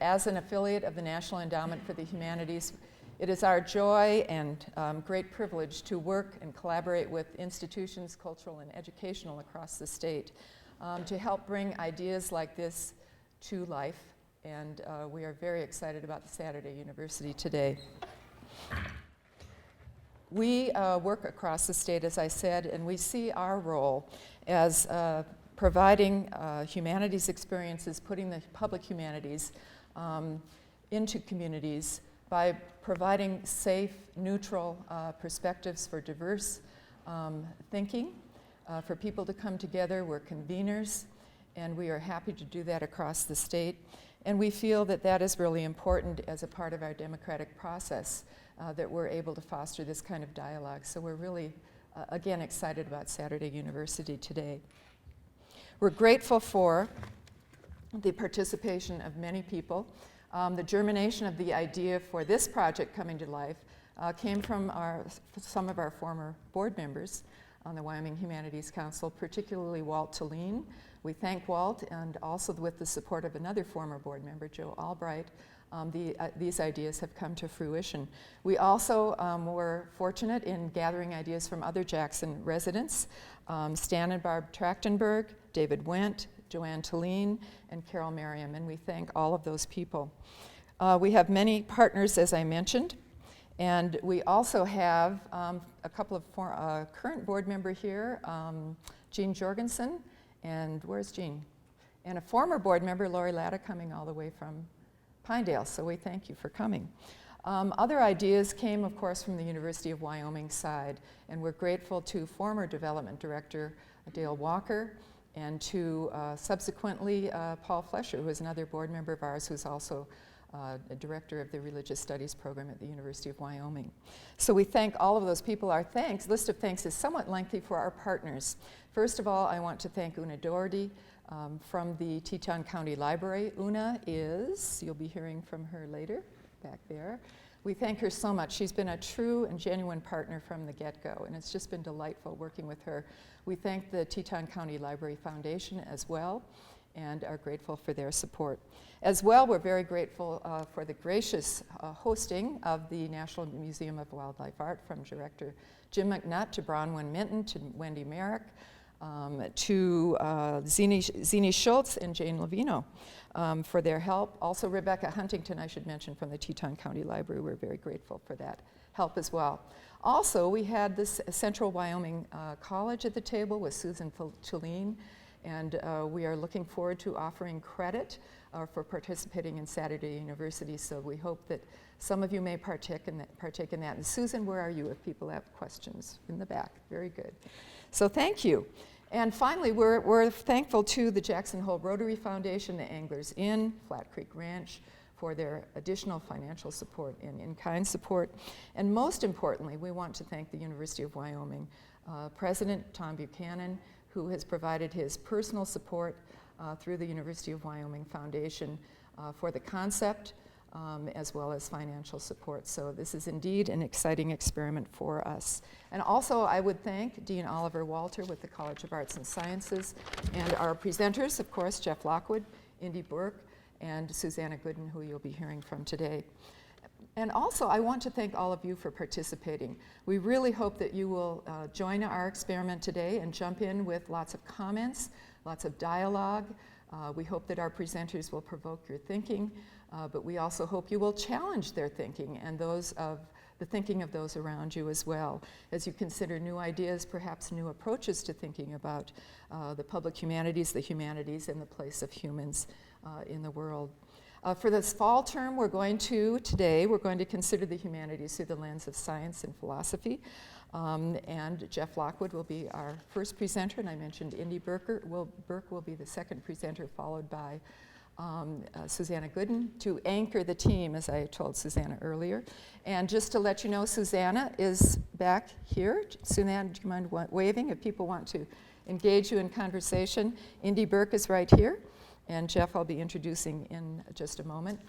as an affiliate of the National Endowment for the Humanities, it is our joy and great privilege to work and collaborate with institutions, cultural and educational across the state to help bring ideas like this to life. And we are very excited about the Saturday University today. We work across the state, as I said, and we see our role as providing humanities experiences, putting the public humanities into communities by providing safe, neutral perspectives for diverse thinking, for people to come together. We're conveners, and we are happy to do that across the state. And we feel that that is really important as a part of our democratic process, that we're able to foster this kind of dialogue. So we're really, again, excited about Saturday University today. We're grateful for the participation of many people. The germination of the idea for this project coming to life came from some of our former board members on the Wyoming Humanities Council, particularly Walt Thulin. We thank Walt, and also with the support of another former board member, Joe Albright, these ideas have come to fruition. We also were fortunate in gathering ideas from other Jackson residents, Stan and Barb Trachtenberg, David Wendt, Joanne Thulin, and Carol Merriam, and we thank all of those people. We have many partners, as I mentioned, and we also have a couple of current board member here, Jean Jorgensen, and where's Jean? And a former board member, Lori Latta, coming all the way from Pinedale, so we thank you for coming. Other ideas came, of course, from the University of Wyoming side, and we're grateful to former development director Dale Walker, and to subsequently Paul Flesher, who is another board member of ours, who's also a director of the Religious Studies program at the University of Wyoming. So we thank all of those people. Our list of thanks is somewhat lengthy for our partners. First of all, I want to thank Una Doherty from the Teton County Library. Una is, you'll be hearing from her later, back there. We thank her so much. She's been a true and genuine partner from the get-go, and it's just been delightful working with her. We thank the Teton County Library Foundation as well, and are grateful for their support. As well, we're very grateful for the gracious hosting of the National Museum of Wildlife Art, from Director Jim McNutt to Bronwyn Minton to Wendy Merrick, to Zini Schultz and Jane Levino for their help. Also Rebecca Huntington, I should mention, from the Teton County Library. We're very grateful for that help as well. Also, we had this Central Wyoming College at the table with Susan Thulin, and we are looking forward to offering credit for participating in Saturday University, so we hope that some of you may partake in that. And Susan, where are you if people have questions? In the back. Very good. So thank you. And finally, we're thankful to the Jackson Hole Rotary Foundation, the Anglers Inn, Flat Creek Ranch, for their additional financial support and in-kind support. And most importantly, we want to thank the University of Wyoming President Tom Buchanan, who has provided his personal support through the University of Wyoming Foundation for the concept, as well as financial support. So this is indeed an exciting experiment for us. And also I would thank Dean Oliver Walter with the College of Arts and Sciences, and our presenters, of course, Jeff Lockwood, Indy Burke, and Susanna Gooden, who you'll be hearing from today. And also, I want to thank all of you for participating. We really hope that you will join our experiment today and jump in with lots of comments, lots of dialogue. We hope that our presenters will provoke your thinking, but we also hope you will challenge their thinking and those of the thinking of those around you as well, as you consider new ideas, perhaps new approaches to thinking about the public humanities, and the place of humans in the world. For this fall term, we're going to consider the humanities through the lens of science and philosophy. And Jeff Lockwood will be our first presenter, and I mentioned Indy Burke will be the second presenter, followed by Susanna Gooden to anchor the team, as I told Susanna earlier. And just to let you know, Susanna is back here. Susanna, do you mind waving if people want to engage you in conversation? Indy Burke is right here, and Jeff I'll be introducing in just a moment.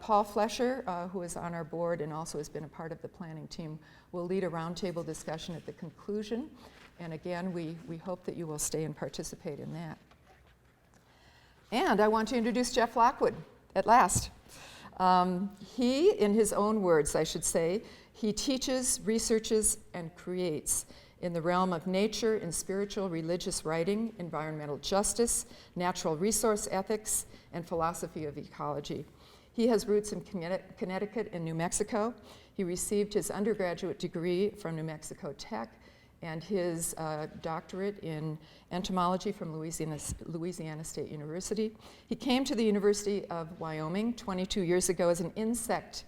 Paul Flesher, who is on our board and also has been a part of the planning team, will lead a roundtable discussion at the conclusion. And again, we hope that you will stay and participate in that. And I want to introduce Jeff Lockwood at last. He, in his own words, I should say, he teaches, researches, and creates in the realm of nature and spiritual religious writing, environmental justice, natural resource ethics, and philosophy of ecology. He has roots in Connecticut and New Mexico. He received his undergraduate degree from New Mexico Tech and his doctorate in entomology from Louisiana State University. He came to the University of Wyoming 22 years ago as an insect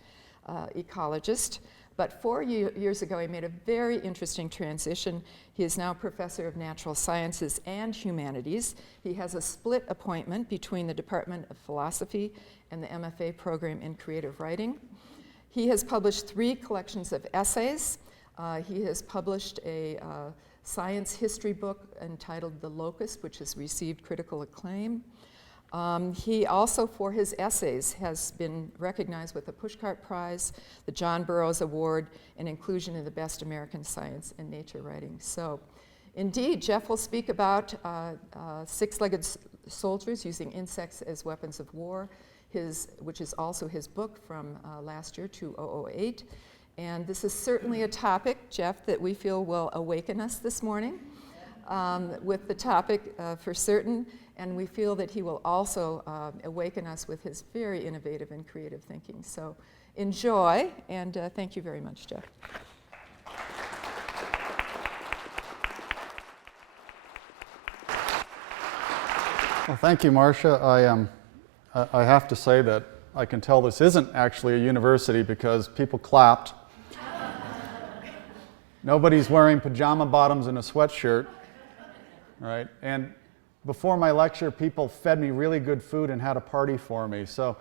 ecologist, but 4 years ago he made a very interesting transition. He is now professor of natural sciences and humanities. He has a split appointment between the Department of Philosophy and the MFA program in creative writing. He has published 3 collections of essays. He has published a science history book entitled The Locust, which has received critical acclaim. He also, for his essays, has been recognized with the Pushcart Prize, the John Burroughs Award, and inclusion in the Best American Science and Nature Writing. So, indeed, Jeff will speak about six-legged soldiers using insects as weapons of war, which is also his book from last year, 2008. And this is certainly a topic, Jeff, that we feel will awaken us this morning with the topic for certain. And we feel that he will also awaken us with his very innovative and creative thinking. So enjoy, and thank you very much, Jeff. Well, thank you, Marcia. I have to say that I can tell this isn't actually a university because people clapped. Nobody's wearing pajama bottoms and a sweatshirt, right? And before my lecture, people fed me really good food and had a party for me. So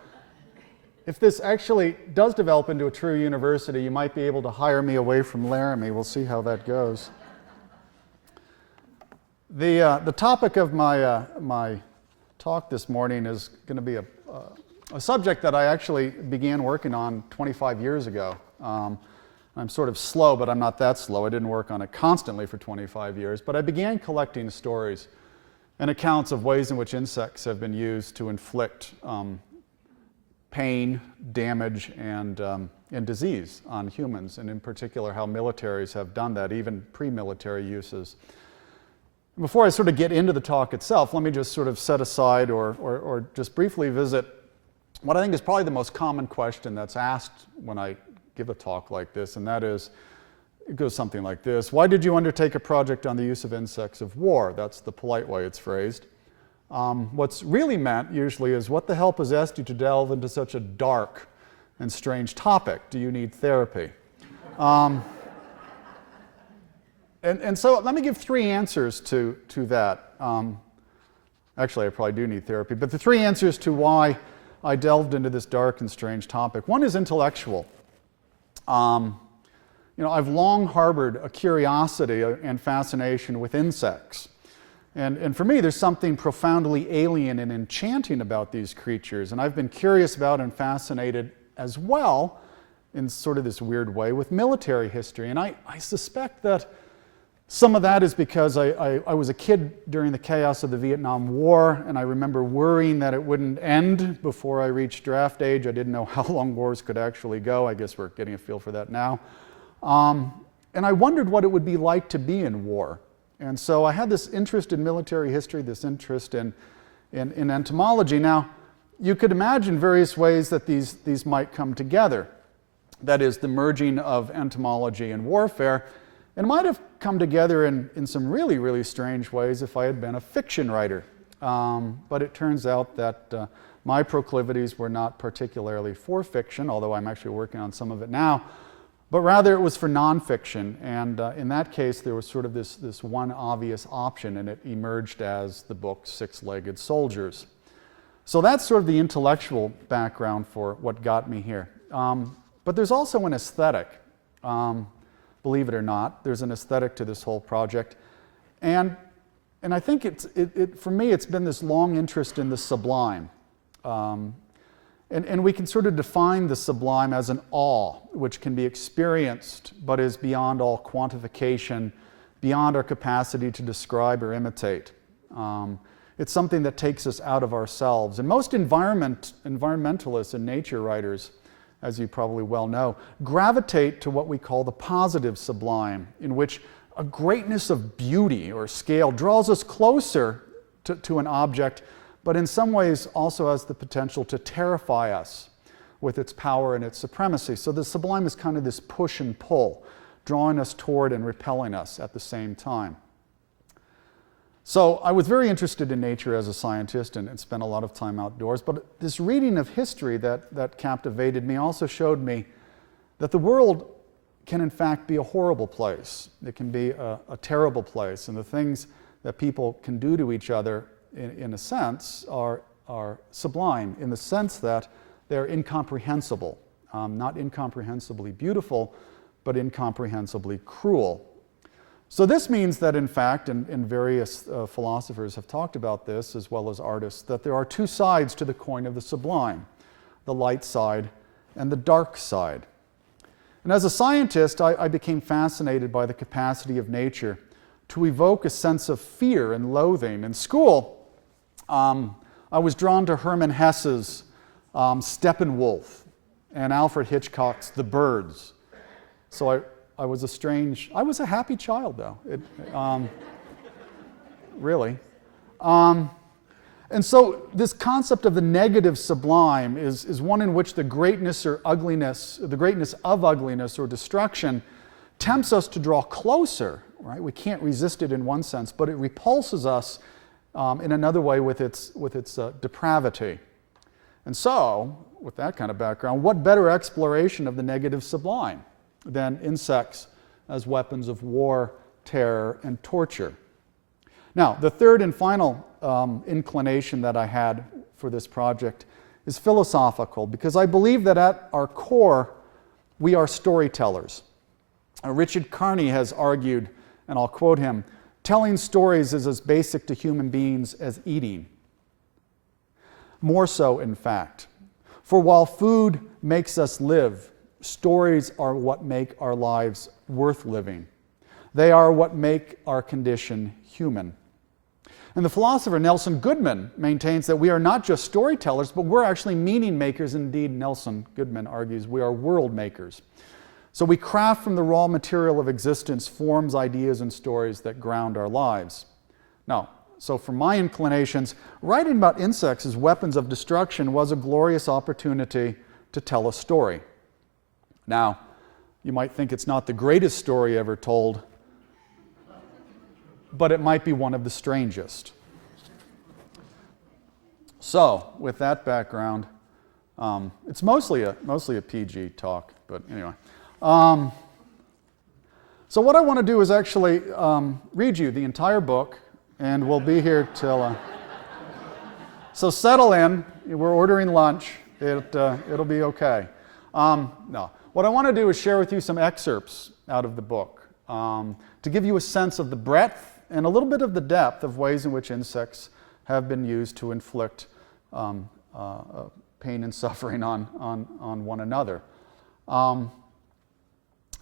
if this actually does develop into a true university, you might be able to hire me away from Laramie. We'll see how that goes. The topic of my talk this morning is going to be a subject that I actually began working on 25 years ago. I'm sort of slow, but I'm not that slow. I didn't work on it constantly for 25 years, but I began collecting stories and accounts of ways in which insects have been used to inflict pain, damage, and disease on humans, and in particular how militaries have done that, even pre-military uses. Before I sort of get into the talk itself, let me just sort of set aside or just briefly visit what I think is probably the most common question that's asked when I give a talk like this, and that is, it goes something like this: why did you undertake a project on the use of insects of war? That's the polite way it's phrased. What's really meant usually is, what the hell possessed you to delve into such a dark and strange topic? Do you need therapy? And so let me give 3 answers to that. Actually, I probably do need therapy, but the 3 answers to why I delved into this dark and strange topic. One is intellectual. I've long harbored a curiosity and fascination with insects. And for me, there's something profoundly alien and enchanting about these creatures. And I've been curious about and fascinated as well, in sort of this weird way, with military history. And I suspect that some of that is because I was a kid during the chaos of the Vietnam War, and I remember worrying that it wouldn't end before I reached draft age. I didn't know how long wars could actually go. I guess we're getting a feel for that now. And I wondered what it would be like to be in war. And so I had this interest in military history, this interest in entomology. Now, you could imagine various ways that these might come together. That is, the merging of entomology and warfare. And it might have come together in some really, really strange ways if I had been a fiction writer. But it turns out that my proclivities were not particularly for fiction, although I'm actually working on some of it now, but rather it was for nonfiction. And in that case, there was sort of this one obvious option, and it emerged as the book Six-Legged Soldiers. So that's sort of the intellectual background for what got me here. But there's also an aesthetic. Believe it or not, there's an aesthetic to this whole project. And I think for me, it's been this long interest in the sublime. And we can sort of define the sublime as an awe, which can be experienced, but is beyond all quantification, beyond our capacity to describe or imitate. It's something that takes us out of ourselves. And most environmentalists and nature writers, as you probably well know, gravitate to what we call the positive sublime, in which a greatness of beauty or scale draws us closer to an object, but in some ways also has the potential to terrify us with its power and its supremacy. So the sublime is kind of this push and pull, drawing us toward and repelling us at the same time. So I was very interested in nature as a scientist and spent a lot of time outdoors, but this reading of history that captivated me also showed me that the world can in fact be a horrible place. It can be a terrible place, and the things that people can do to each other in a sense are sublime in the sense that they're incomprehensible, not incomprehensibly beautiful, but incomprehensibly cruel. So this means that, in fact, and various philosophers have talked about this, as well as artists, that there are two sides to the coin of the sublime, the light side and the dark side. And as a scientist, I became fascinated by the capacity of nature to evoke a sense of fear and loathing. In school, I was drawn to Hermann Hesse's Steppenwolf and Alfred Hitchcock's The Birds. So I was a happy child, though, really. And so this concept of the negative sublime is one in which the greatness of ugliness or destruction tempts us to draw closer, right? We can't resist it in one sense, but it repulses us in another way with its depravity. And so, with that kind of background, what better exploration of the negative sublime than insects as weapons of war, terror, and torture? Now, the third and final inclination that I had for this project is philosophical, because I believe that at our core, we are storytellers. Richard Carney has argued, and I'll quote him, "Telling stories is as basic to human beings as eating." More so, in fact. For while food makes us live, stories are what make our lives worth living. They are what make our condition human. And the philosopher Nelson Goodman maintains that we are not just storytellers, but we're actually meaning makers. Indeed, Nelson Goodman argues we are world makers. So we craft from the raw material of existence forms, ideas, and stories that ground our lives. Now, so for my inclinations, writing about insects as weapons of destruction was a glorious opportunity to tell a story. Now, you might think it's not the greatest story ever told, but it might be one of the strangest. So, with that background, it's mostly a PG talk, but anyway. So what I want to do is actually read you the entire book, and we'll be here till... So settle in. We're ordering lunch. It'll be okay. No. What I want to do is share with you some excerpts out of the book to give you a sense of the breadth and a little bit of the depth of ways in which insects have been used to inflict pain and suffering on one another.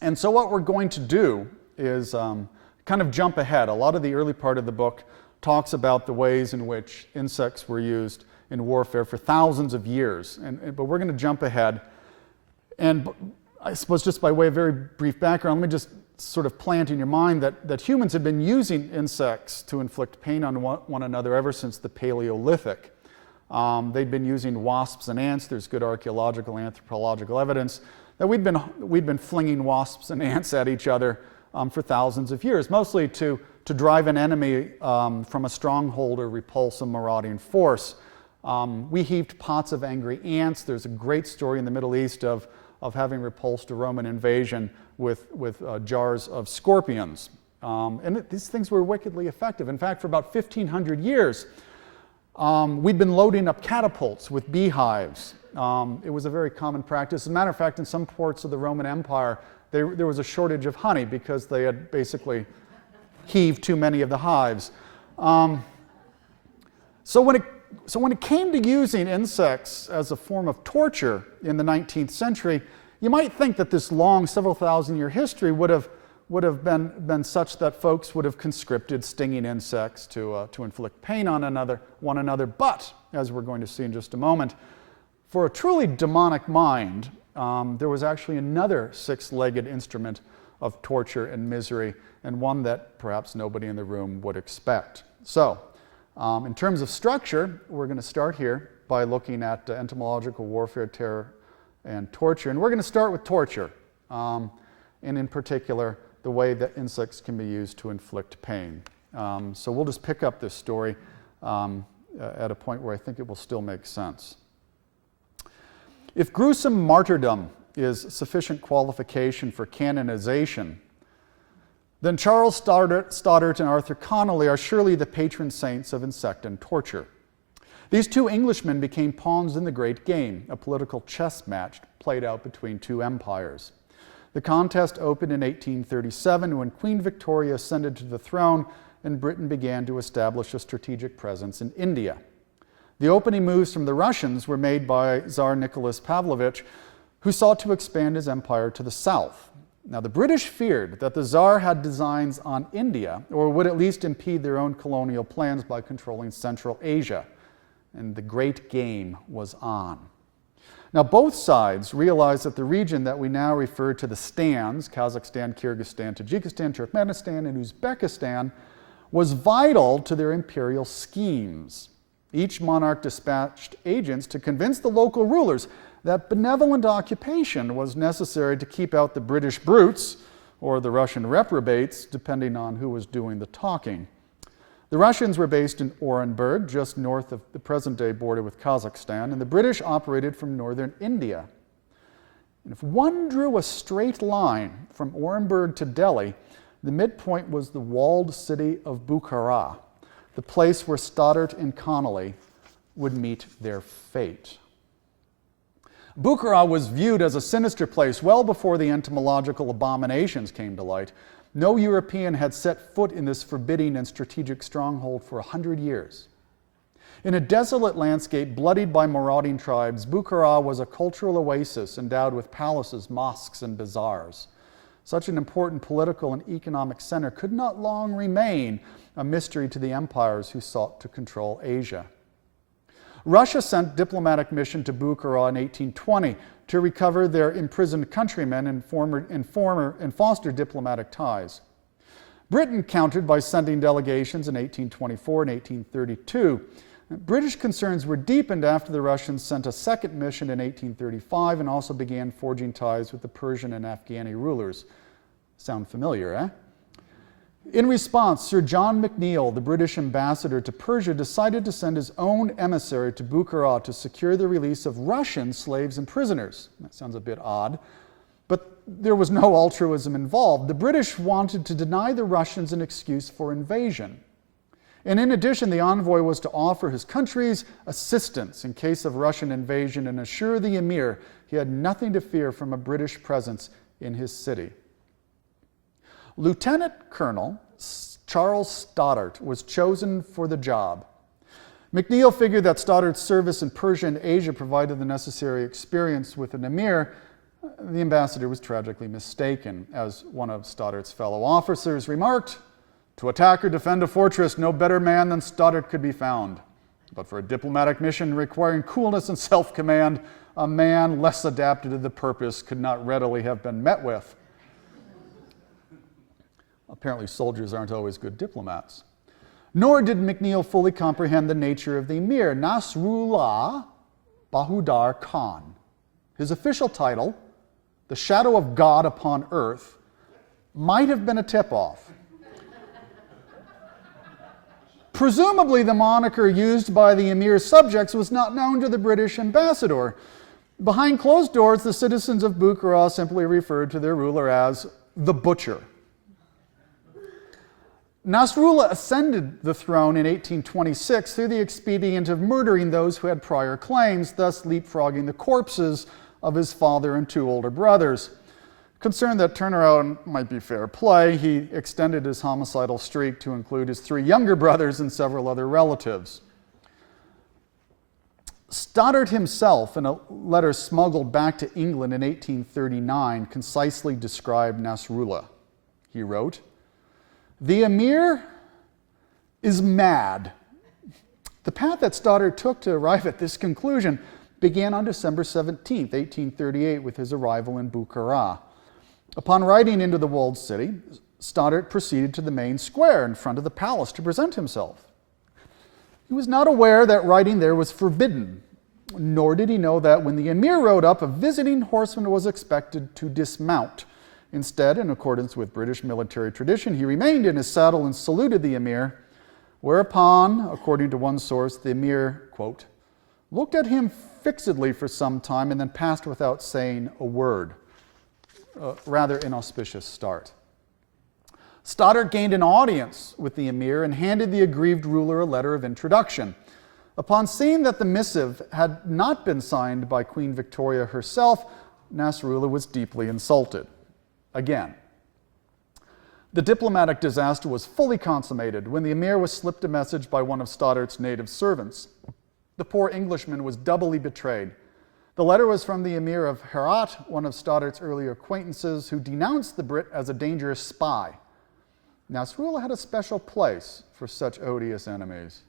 And so what we're going to do is kind of jump ahead. A lot of the early part of the book talks about the ways in which insects were used in warfare for thousands of years. But we're going to jump ahead. And I suppose just by way of very brief background, let me just sort of plant in your mind that humans have been using insects to inflict pain on one another ever since the Paleolithic. They'd been using wasps and ants. There's good archaeological, anthropological evidence that we'd been flinging wasps and ants at each other for thousands of years, mostly to drive an enemy from a stronghold or repulse a marauding force. We heaped pots of angry ants. There's a great story in the Middle East of having repulsed a Roman invasion with jars of scorpions. And these things were wickedly effective. In fact, for about 1,500 years, we'd been loading up catapults with beehives. It was a very common practice. As a matter of fact, in some parts of the Roman Empire, there was a shortage of honey because they had basically heaved too many of the hives. So when it came to using insects as a form of torture in the 19th century, you might think that this long, several thousand year history would have would have been such that folks would have conscripted stinging insects to inflict pain on one another. But, as we're going to see in just a moment, for a truly demonic mind, there was actually another six-legged instrument of torture and misery, and one that perhaps nobody in the room would expect. So, in terms of structure, we're going to start here by looking at entomological warfare, terror, and torture. And we're going to start with torture, and in particular, the way that insects can be used to inflict pain. So we'll just pick up this story at a point where I think it will still make sense. If gruesome martyrdom is sufficient qualification for canonization, then Charles Stoddart and Arthur Connolly are surely the patron saints of insect and torture. These two Englishmen became pawns in the great game, a political chess match played out between two empires. The contest opened in 1837 when Queen Victoria ascended to the throne and Britain began to establish a strategic presence in India. The opening moves from the Russians were made by Tsar Nicholas Pavlovich, who sought to expand his empire to the south. Now, the British feared that the Tsar had designs on India, or would at least impede their own colonial plans by controlling Central Asia, and the great game was on. Now, both sides realized that the region that we now refer to the Stans, Kazakhstan, Kyrgyzstan, Tajikistan, Turkmenistan, and Uzbekistan, was vital to their imperial schemes. Each monarch dispatched agents to convince the local rulers that benevolent occupation was necessary to keep out the British brutes, or the Russian reprobates, depending on who was doing the talking. The Russians were based in Orenburg, just north of the present-day border with Kazakhstan, and the British operated from northern India. And if one drew a straight line from Orenburg to Delhi, the midpoint was the walled city of Bukhara, the place where Stoddart and Connolly would meet their fate. Bukhara was viewed as a sinister place well before the entomological abominations came to light. No European had set foot in this forbidding and strategic stronghold for 100 years. In a desolate landscape bloodied by marauding tribes, Bukhara was a cultural oasis endowed with palaces, mosques, and bazaars. Such an important political and economic center could not long remain a mystery to the empires who sought to control Asia. Russia sent diplomatic mission to Bukhara in 1820 to recover their imprisoned countrymen and foster diplomatic ties. Britain countered by sending delegations in 1824 and 1832. British concerns were deepened after the Russians sent a second mission in 1835 and also began forging ties with the Persian and Afghani rulers. Sound familiar, eh? In response, Sir John McNeill, the British ambassador to Persia, decided to send his own emissary to Bukhara to secure the release of Russian slaves and prisoners. That sounds a bit odd, but there was no altruism involved. The British wanted to deny the Russians an excuse for invasion. And in addition, the envoy was to offer his country's assistance in case of Russian invasion and assure the emir he had nothing to fear from a British presence in his city. Lieutenant Colonel Charles Stoddart was chosen for the job. McNeill figured that Stoddart's service in Persia and Asia provided the necessary experience with an emir. The ambassador was tragically mistaken. As one of Stoddart's fellow officers remarked, "To attack or defend a fortress, no better man than Stoddart could be found. But for a diplomatic mission requiring coolness and self-command, a man less adapted to the purpose could not readily have been met with." Apparently, soldiers aren't always good diplomats. Nor did McNeill fully comprehend the nature of the emir, Nasrullah Bahudar Khan. His official title, the shadow of God upon earth, might have been a tip-off. Presumably, the moniker used by the emir's subjects was not known to the British ambassador. Behind closed doors, the citizens of Bukhara simply referred to their ruler as the butcher. Nasrullah ascended the throne in 1826 through the expedient of murdering those who had prior claims, thus leapfrogging the corpses of his father and two older brothers. Concerned that turnaround might be fair play, he extended his homicidal streak to include his three younger brothers and several other relatives. Stoddart himself, in a letter smuggled back to England in 1839, concisely described Nasrullah. he wrote. "The Emir is mad." The path that Stoddard took to arrive at this conclusion began on December 17, 1838, with his arrival in Bukhara. Upon riding into the walled city, Stoddard proceeded to the main square in front of the palace to present himself. He was not aware that riding there was forbidden, nor did he know that when the Emir rode up, a visiting horseman was expected to dismount. Instead, in accordance with British military tradition, he remained in his saddle and saluted the Emir, whereupon, according to one source, the Emir, quote, looked at him fixedly for some time and then passed without saying a word. Rather inauspicious start. Stoddard gained an audience with the Emir and handed the aggrieved ruler a letter of introduction. Upon seeing that the missive had not been signed by Queen Victoria herself, Nasrullah was deeply insulted. Again, the diplomatic disaster was fully consummated when the Emir was slipped a message by one of Stoddard's native servants. The poor Englishman was doubly betrayed. The letter was from the Emir of Herat, one of Stoddard's earlier acquaintances, who denounced the Brit as a dangerous spy. Nasrullah had a special place for such odious enemies.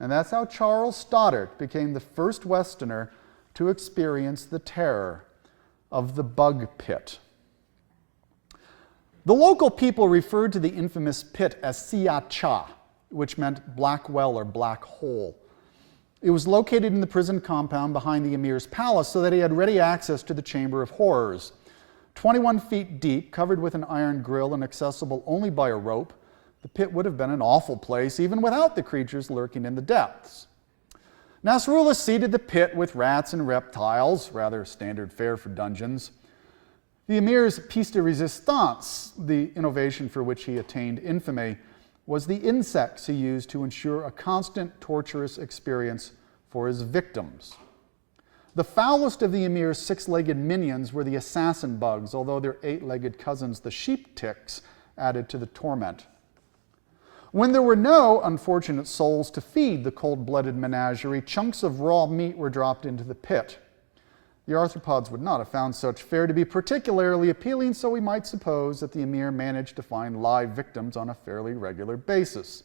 And that's how Charles Stoddard became the first Westerner to experience the terror of the bug pit. The local people referred to the infamous pit as Siya-Cha, which meant black well or black hole. It was located in the prison compound behind the Emir's palace so that he had ready access to the Chamber of Horrors. 21 feet deep, covered with an iron grill and accessible only by a rope, the pit would have been an awful place even without the creatures lurking in the depths. Nasrullah seeded the pit with rats and reptiles, rather standard fare for dungeons. The Emir's piece de resistance, the innovation for which he attained infamy, was the insects he used to ensure a constant torturous experience for his victims. The foulest of the Emir's six-legged minions were the assassin bugs, although their eight-legged cousins, the sheep ticks, added to the torment. When there were no unfortunate souls to feed the cold-blooded menagerie, chunks of raw meat were dropped into the pit. The arthropods would not have found such fare to be particularly appealing, so we might suppose that the Emir managed to find live victims on a fairly regular basis.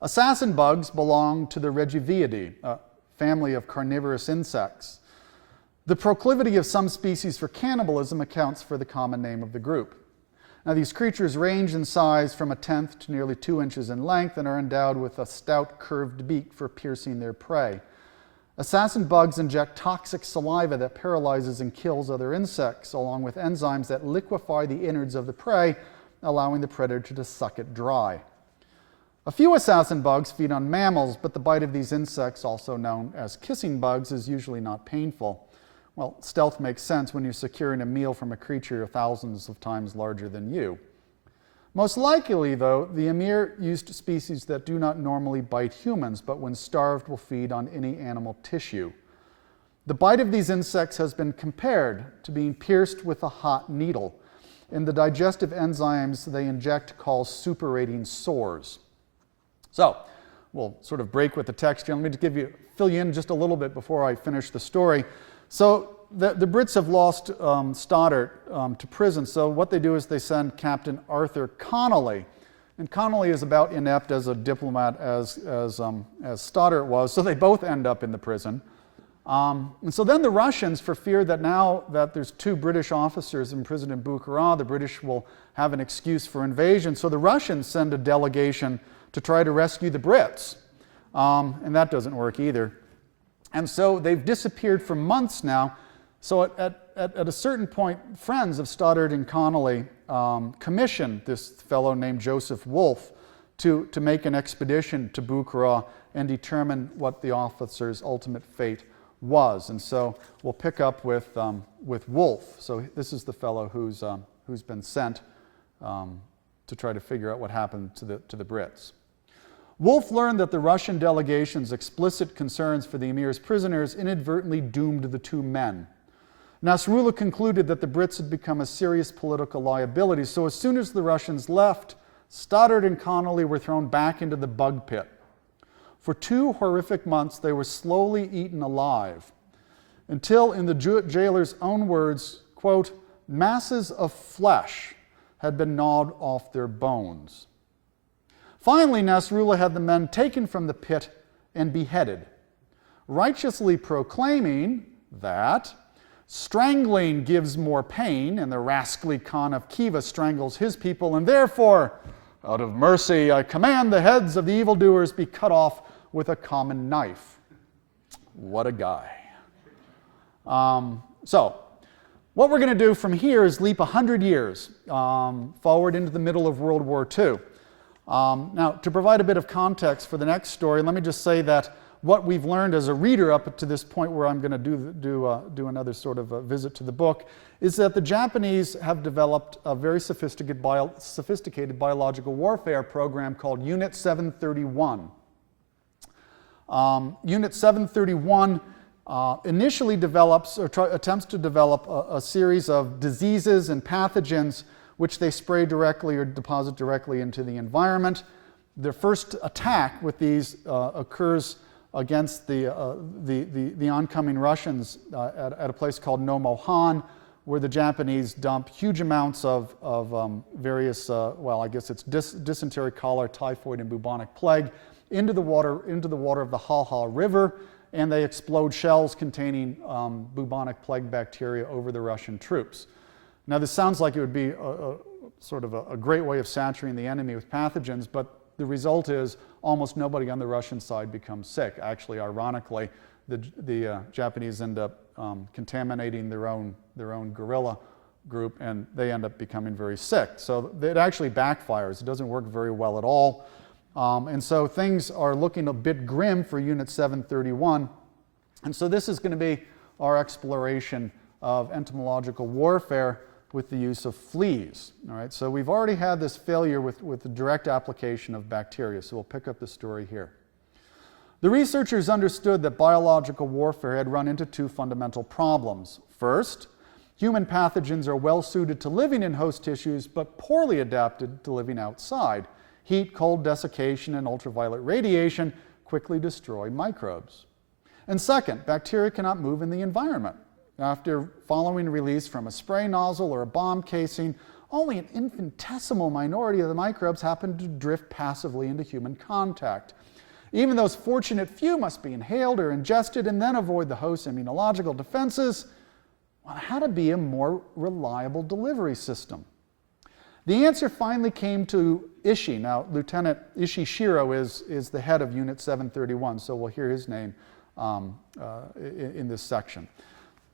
Assassin bugs belong to the Regiviidae, a family of carnivorous insects. The proclivity of some species for cannibalism accounts for the common name of the group. Now, these creatures range in size from a tenth to nearly 2 inches in length and are endowed with a stout curved beak for piercing their prey. Assassin bugs inject toxic saliva that paralyzes and kills other insects, along with enzymes that liquefy the innards of the prey, allowing the predator to suck it dry. A few assassin bugs feed on mammals, but the bite of these insects, also known as kissing bugs, is usually not painful. Well, stealth makes sense when you're securing a meal from a creature thousands of times larger than you. Most likely, though, the Emir used species that do not normally bite humans, but when starved will feed on any animal tissue. The bite of these insects has been compared to being pierced with a hot needle, and the digestive enzymes they inject cause suppurating sores. So, we'll sort of break with the text here. Let me just fill you in just a little bit before I finish the story. So, the Brits have lost Stoddard to prison, so what they do is they send Captain Arthur Connolly. And Connolly is about inept as a diplomat as Stoddard was, so they both end up in the prison. And so then the Russians, for fear that now that there's 2 British officers imprisoned in Bukhara, the British will have an excuse for invasion, so the Russians send a delegation to try to rescue the Brits. And that doesn't work either. And so they've disappeared for months now. So at a certain point, friends of Stoddard and Connolly commissioned this fellow named Joseph Wolfe to make an expedition to Bukhara and determine what the officer's ultimate fate was. And so we'll pick up with Wolfe. So this is the fellow who's been sent to try to figure out what happened to the Brits. Wolfe learned that the Russian delegation's explicit concerns for the Emir's prisoners inadvertently doomed the 2 men. Nasrullah concluded that the Brits had become a serious political liability, so as soon as the Russians left, Stoddard and Connolly were thrown back into the bug pit. For 2 horrific months, they were slowly eaten alive, until, in the jailer's own words, quote, masses of flesh had been gnawed off their bones. Finally, Nasrullah had the men taken from the pit and beheaded, righteously proclaiming that strangling gives more pain, and the rascally Khan of Khiva strangles his people, and therefore, out of mercy, I command the heads of the evildoers be cut off with a common knife. What a guy. So, what we're going to do from here is leap 100 years forward into the middle of World War II. Now, to provide a bit of context for the next story, let me just say that what we've learned as a reader up to this point, where I'm going to do another sort of a visit to the book, is that the Japanese have developed a very sophisticated biological warfare program called Unit 731. Unit 731 initially develops or attempts to develop a series of diseases and pathogens which they spray directly or deposit directly into the environment. Their first attack with these occurs against the oncoming Russians at a place called Nomohan, where the Japanese dump huge amounts of various, well, I guess it's dysentery, cholera, typhoid, and bubonic plague into the water of the Haha River, and they explode shells containing bubonic plague bacteria over the Russian troops. Now, this sounds like it would be sort of a great way of saturating the enemy with pathogens, but the result is almost nobody on the Russian side becomes sick. Actually, ironically, the Japanese end up contaminating their own guerrilla group, and they end up becoming very sick. So it actually backfires. It doesn't work very well at all. And so things are looking a bit grim for Unit 731. And so this is going to be our exploration of entomological warfare with the use of fleas. All right, so we've already had this failure with the direct application of bacteria, so we'll pick up the story here. The researchers understood that biological warfare had run into two fundamental problems. First, human pathogens are well suited to living in host tissues, but poorly adapted to living outside. Heat, cold, desiccation, and ultraviolet radiation quickly destroy microbes. And second, bacteria cannot move in the environment. After following release from a spray nozzle or a bomb casing, only an infinitesimal minority of the microbes happen to drift passively into human contact. Even those fortunate few must be inhaled or ingested and then avoid the host's immunological defenses. Well, how to be a more reliable delivery system? The answer finally came to Ishii. Now, Lieutenant Ishii Shiro is the head of Unit 731, so we'll hear his name in this section.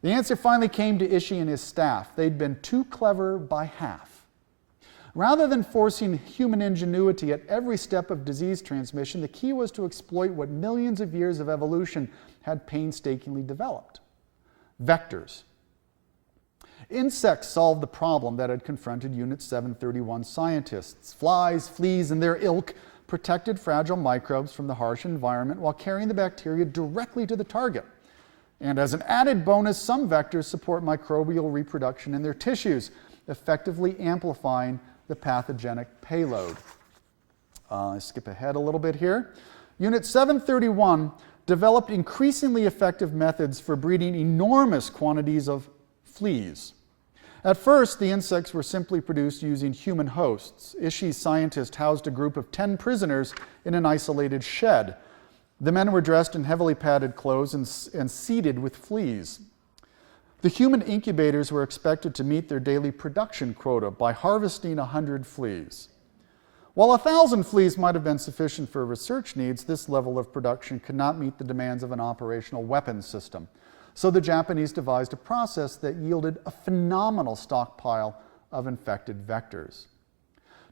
The answer finally came to Ishii and his staff. They'd been too clever by half. Rather than forcing human ingenuity at every step of disease transmission, the key was to exploit what millions of years of evolution had painstakingly developed: vectors. Insects solved the problem that had confronted Unit 731 scientists. Flies, fleas, and their ilk protected fragile microbes from the harsh environment while carrying the bacteria directly to the target. And as an added bonus, some vectors support microbial reproduction in their tissues, effectively amplifying the pathogenic payload. I skip ahead a little bit here. Unit 731 developed increasingly effective methods for breeding enormous quantities of fleas. At first, the insects were simply produced using human hosts. Ishii's scientist housed a group of 10 prisoners in an isolated shed. The men were dressed in heavily padded clothes and seeded with fleas. The human incubators were expected to meet their daily production quota by harvesting 100 fleas. While 1,000 fleas might have been sufficient for research needs, this level of production could not meet the demands of an operational weapons system. So the Japanese devised a process that yielded a phenomenal stockpile of infected vectors.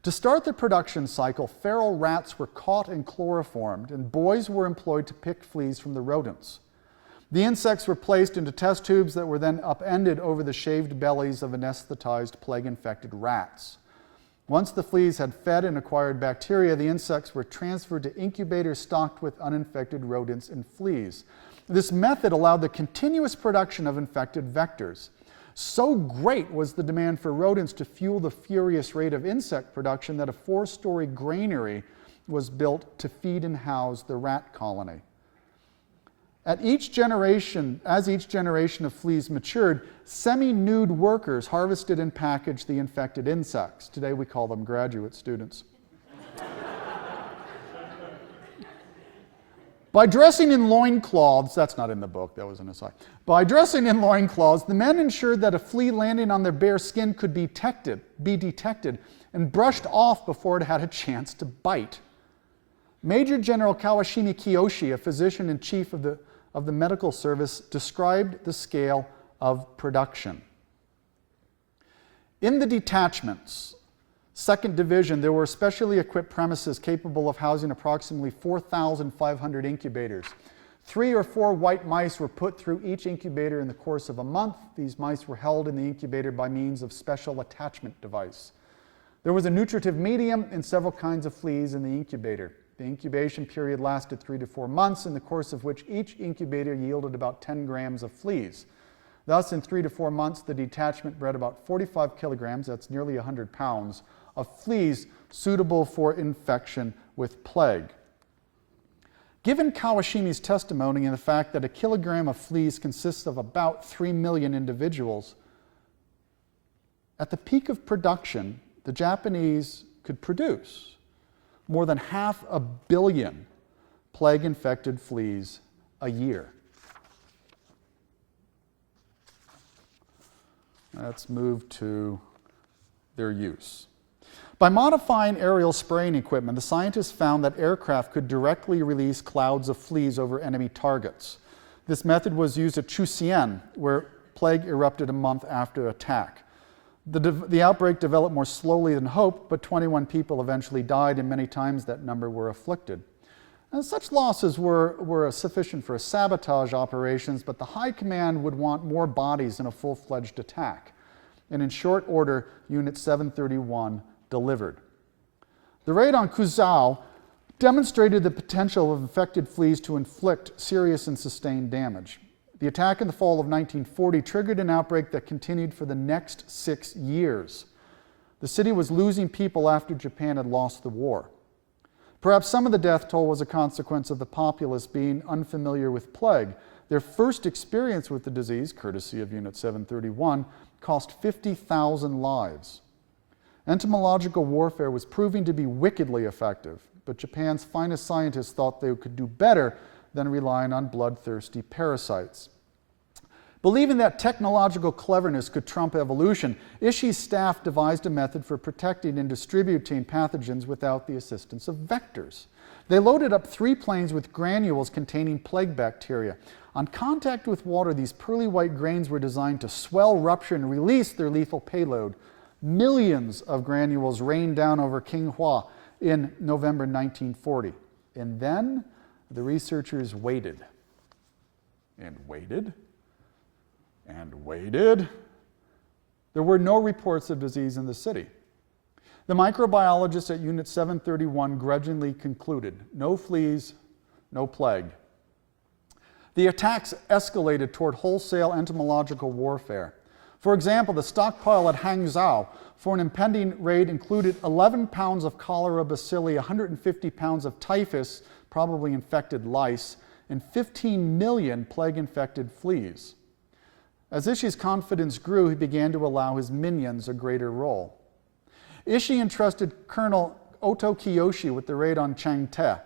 To start the production cycle, feral rats were caught and chloroformed, and boys were employed to pick fleas from the rodents. The insects were placed into test tubes that were then upended over the shaved bellies of anesthetized plague-infected rats. Once the fleas had fed and acquired bacteria, the insects were transferred to incubators stocked with uninfected rodents and fleas. This method allowed the continuous production of infected vectors. So great was the demand for rodents to fuel the furious rate of insect production that a 4-story granary was built to feed and house the rat colony. As each generation of fleas matured, semi-nude workers harvested and packaged the infected insects. Today we call them graduate students. By dressing in loincloths, that's not in the book, that was an aside. By dressing in loincloths, the men ensured that a flea landing on their bare skin could be detected and brushed off before it had a chance to bite. Major General Kawashimi Kiyoshi, a physician-in-chief of the medical service, described the scale of production. In the detachments, 2nd Division, there were specially equipped premises capable of housing approximately 4,500 incubators. 3 or 4 white mice were put through each incubator in the course of a month. These mice were held in the incubator by means of special attachment device. There was a nutritive medium and several kinds of fleas in the incubator. The incubation period lasted 3 to 4 months, in the course of which each incubator yielded about 10 grams of fleas. Thus, in 3 to 4 months, the detachment bred about 45 kilograms, that's nearly 100 pounds, of fleas suitable for infection with plague. Given Kawashimi's testimony and the fact that a kilogram of fleas consists of about 3 million individuals, at the peak of production, the Japanese could produce more than 500 million plague-infected fleas a year. Let's move to their use. By modifying aerial spraying equipment, the scientists found that aircraft could directly release clouds of fleas over enemy targets. This method was used at Chusien, where plague erupted a month after attack. The outbreak developed more slowly than hoped, but 21 people eventually died, and many times that number were afflicted. And such losses were sufficient for sabotage operations, but the High Command would want more bodies in a full-fledged attack. And in short order, Unit 731 delivered. The raid on Kuzhou demonstrated the potential of infected fleas to inflict serious and sustained damage. The attack in the fall of 1940 triggered an outbreak that continued for the next 6 years. The city was losing people after Japan had lost the war. Perhaps some of the death toll was a consequence of the populace being unfamiliar with plague. Their first experience with the disease, courtesy of Unit 731, cost 50,000 lives. Entomological warfare was proving to be wickedly effective, but Japan's finest scientists thought they could do better than relying on bloodthirsty parasites. Believing that technological cleverness could trump evolution, Ishii's staff devised a method for protecting and distributing pathogens without the assistance of vectors. They loaded up 3 planes with granules containing plague bacteria. On contact with water, these pearly white grains were designed to swell, rupture, and release their lethal payload. Millions of granules rained down over Qinghua in November 1940. And then the researchers waited and waited and waited. There were no reports of disease in the city. The microbiologists at Unit 731 grudgingly concluded, no fleas, no plague. The attacks escalated toward wholesale entomological warfare. For example, the stockpile at Hangzhou for an impending raid included 11 pounds of cholera bacilli, 150 pounds of typhus, probably infected lice, and 15 million plague-infected fleas. As Ishii's confidence grew, he began to allow his minions a greater role. Ishii entrusted Colonel Oto Kiyoshi with the raid on Changte.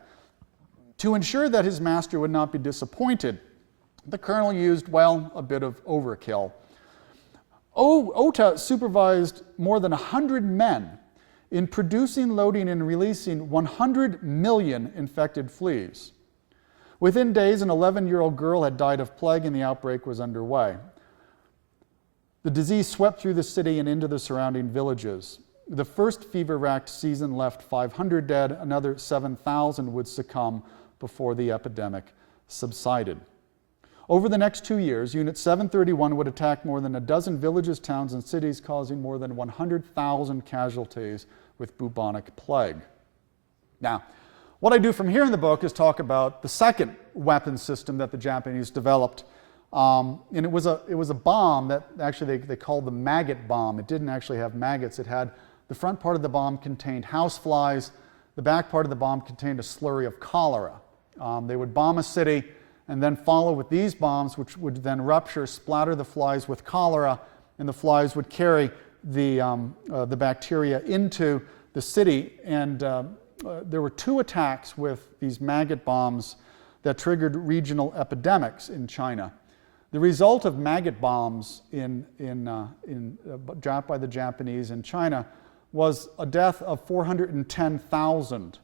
To ensure that his master would not be disappointed, the colonel used, a bit of overkill. Ota supervised more than 100 men in producing, loading, and releasing 100 million infected fleas. Within days, an 11-year-old girl had died of plague and the outbreak was underway. The disease swept through the city and into the surrounding villages. The first fever-racked season left 500 dead. Another 7,000 would succumb before the epidemic subsided. Over the next 2 years, Unit 731 would attack more than a dozen villages, towns, and cities, causing more than 100,000 casualties with bubonic plague. Now, what I do from here in the book is talk about the second weapon system that the Japanese developed. And it was a bomb that actually they called the maggot bomb. It didn't actually have maggots. It had the front part of the bomb contained houseflies. The back part of the bomb contained a slurry of cholera. They would bomb a city, and then follow with these bombs, which would then rupture, splatter the flies with cholera, and the flies would carry the bacteria into the city. And there were 2 attacks with these maggot bombs that triggered regional epidemics in China. The result of maggot bombs by the Japanese in China was a death of 410,000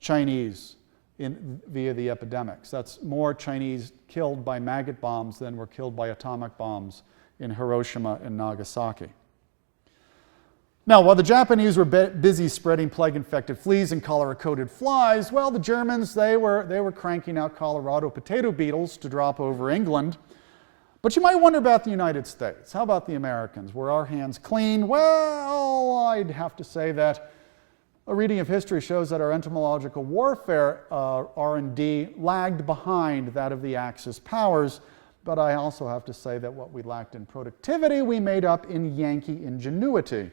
Chinese via the epidemics. That's more Chinese killed by maggot bombs than were killed by atomic bombs in Hiroshima and Nagasaki. Now, while the Japanese were busy spreading plague-infected fleas and cholera-coated flies, well, the Germans, they were cranking out Colorado potato beetles to drop over England. But you might wonder about the United States. How about the Americans? Were our hands clean? Well, I'd have to say that a reading of history shows that our entomological warfare R&D lagged behind that of the Axis powers, but I also have to say that what we lacked in productivity, we made up in Yankee ingenuity.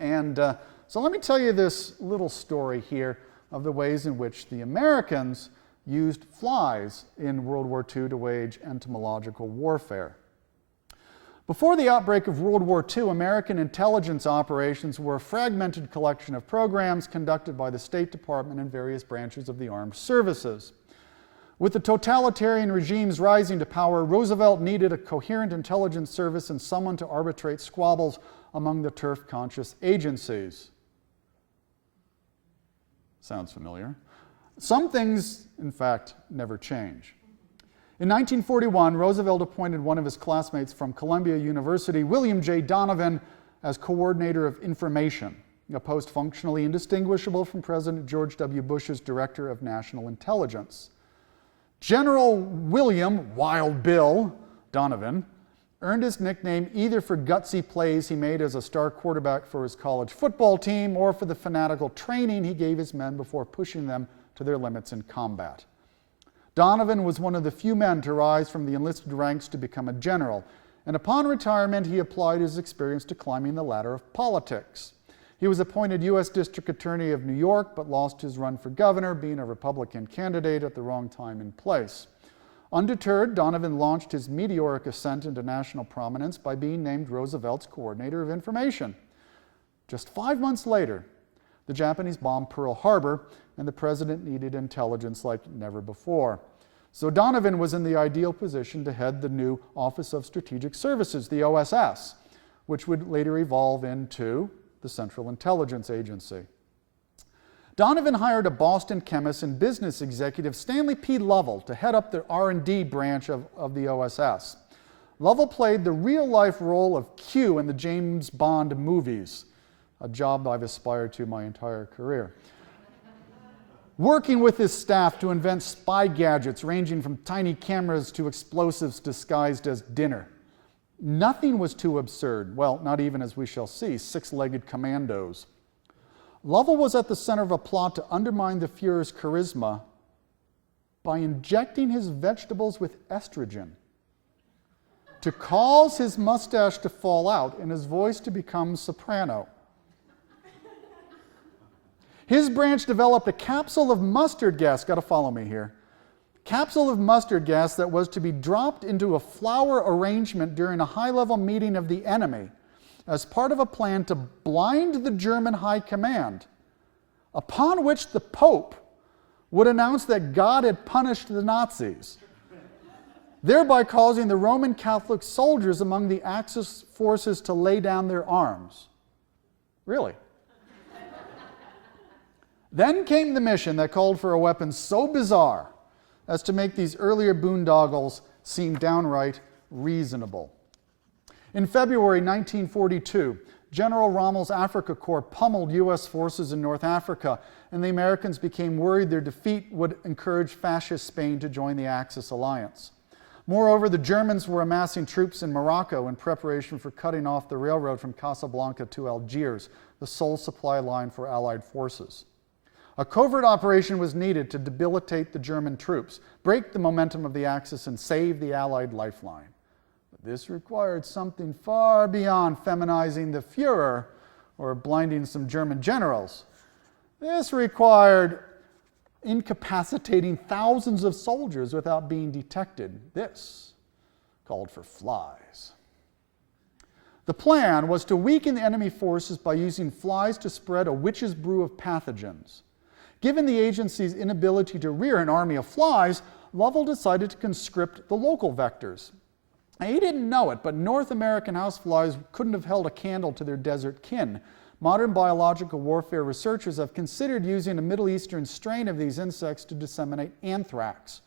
And so let me tell you this little story here of the ways in which the Americans used flies in World War II to wage entomological warfare. Before the outbreak of World War II, American intelligence operations were a fragmented collection of programs conducted by the State Department and various branches of the armed services. With the totalitarian regimes rising to power, Roosevelt needed a coherent intelligence service and someone to arbitrate squabbles among the turf-conscious agencies. Sounds familiar. Some things, in fact, never change. In 1941, Roosevelt appointed one of his classmates from Columbia University, William J. Donovan, as Coordinator of Information, a post functionally indistinguishable from President George W. Bush's Director of National Intelligence. General William Wild Bill Donovan earned his nickname either for gutsy plays he made as a star quarterback for his college football team or for the fanatical training he gave his men before pushing them to their limits in combat. Donovan was one of the few men to rise from the enlisted ranks to become a general, and upon retirement he applied his experience to climbing the ladder of politics. He was appointed U.S. District Attorney of New York, but lost his run for governor, being a Republican candidate at the wrong time and place. Undeterred, Donovan launched his meteoric ascent into national prominence by being named Roosevelt's Coordinator of Information. Just 5 months later, the Japanese bombed Pearl Harbor, and the president needed intelligence like never before. So Donovan was in the ideal position to head the new Office of Strategic Services, the OSS, which would later evolve into the Central Intelligence Agency. Donovan hired a Boston chemist and business executive, Stanley P. Lovell, to head up the R&D branch of the OSS. Lovell played the real-life role of Q in the James Bond movies, a job I've aspired to my entire career. Working with his staff to invent spy gadgets ranging from tiny cameras to explosives disguised as dinner. Nothing was too absurd, well, not even, as we shall see, six-legged commandos. Lovell was at the center of a plot to undermine the Fuhrer's charisma by injecting his vegetables with estrogen, to cause his mustache to fall out and his voice to become soprano. His branch developed a capsule of mustard gas, got to follow me here, capsule of mustard gas that was to be dropped into a flower arrangement during a high-level meeting of the enemy as part of a plan to blind the German high command, upon which the Pope would announce that God had punished the Nazis, thereby causing the Roman Catholic soldiers among the Axis forces to lay down their arms. Really? Then came the mission that called for a weapon so bizarre as to make these earlier boondoggles seem downright reasonable. In February 1942, General Rommel's Africa Corps pummeled U.S. forces in North Africa, and the Americans became worried their defeat would encourage fascist Spain to join the Axis alliance. Moreover, the Germans were amassing troops in Morocco in preparation for cutting off the railroad from Casablanca to Algiers, the sole supply line for Allied forces. A covert operation was needed to debilitate the German troops, break the momentum of the Axis, and save the Allied lifeline. But this required something far beyond feminizing the Führer or blinding some German generals. This required incapacitating thousands of soldiers without being detected. This called for flies. The plan was to weaken the enemy forces by using flies to spread a witch's brew of pathogens. Given the agency's inability to rear an army of flies, Lovell decided to conscript the local vectors. Now, he didn't know it, but North American houseflies couldn't have held a candle to their desert kin. Modern biological warfare researchers have considered using a Middle Eastern strain of these insects to disseminate anthrax,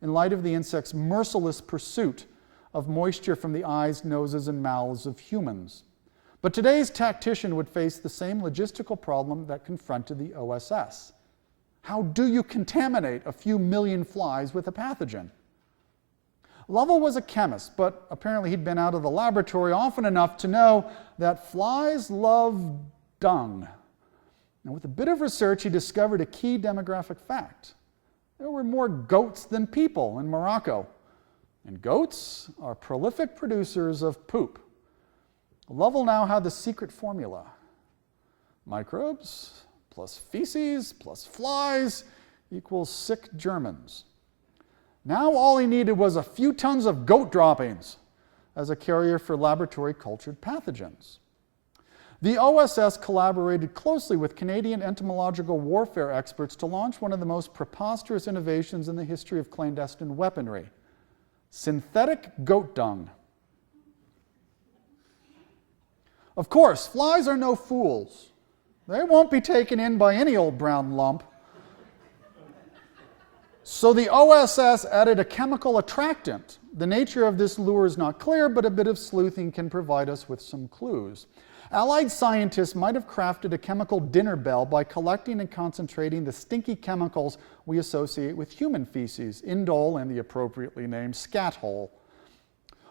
in light of the insect's merciless pursuit of moisture from the eyes, noses, and mouths of humans. But today's tactician would face the same logistical problem that confronted the OSS. How do you contaminate a few million flies with a pathogen? Lovell was a chemist, but apparently he'd been out of the laboratory often enough to know that flies love dung. And with a bit of research, he discovered a key demographic fact. There were more goats than people in Morocco, and goats are prolific producers of poop. Lovell now had the secret formula. Microbes plus feces plus flies equals sick Germans. Now all he needed was a few tons of goat droppings as a carrier for laboratory cultured pathogens. The OSS collaborated closely with Canadian entomological warfare experts to launch one of the most preposterous innovations in the history of clandestine weaponry: synthetic goat dung. Of course, flies are no fools. They won't be taken in by any old brown lump. So the OSS added a chemical attractant. The nature of this lure is not clear, but a bit of sleuthing can provide us with some clues. Allied scientists might have crafted a chemical dinner bell by collecting and concentrating the stinky chemicals we associate with human feces, indole and the appropriately named scat hole.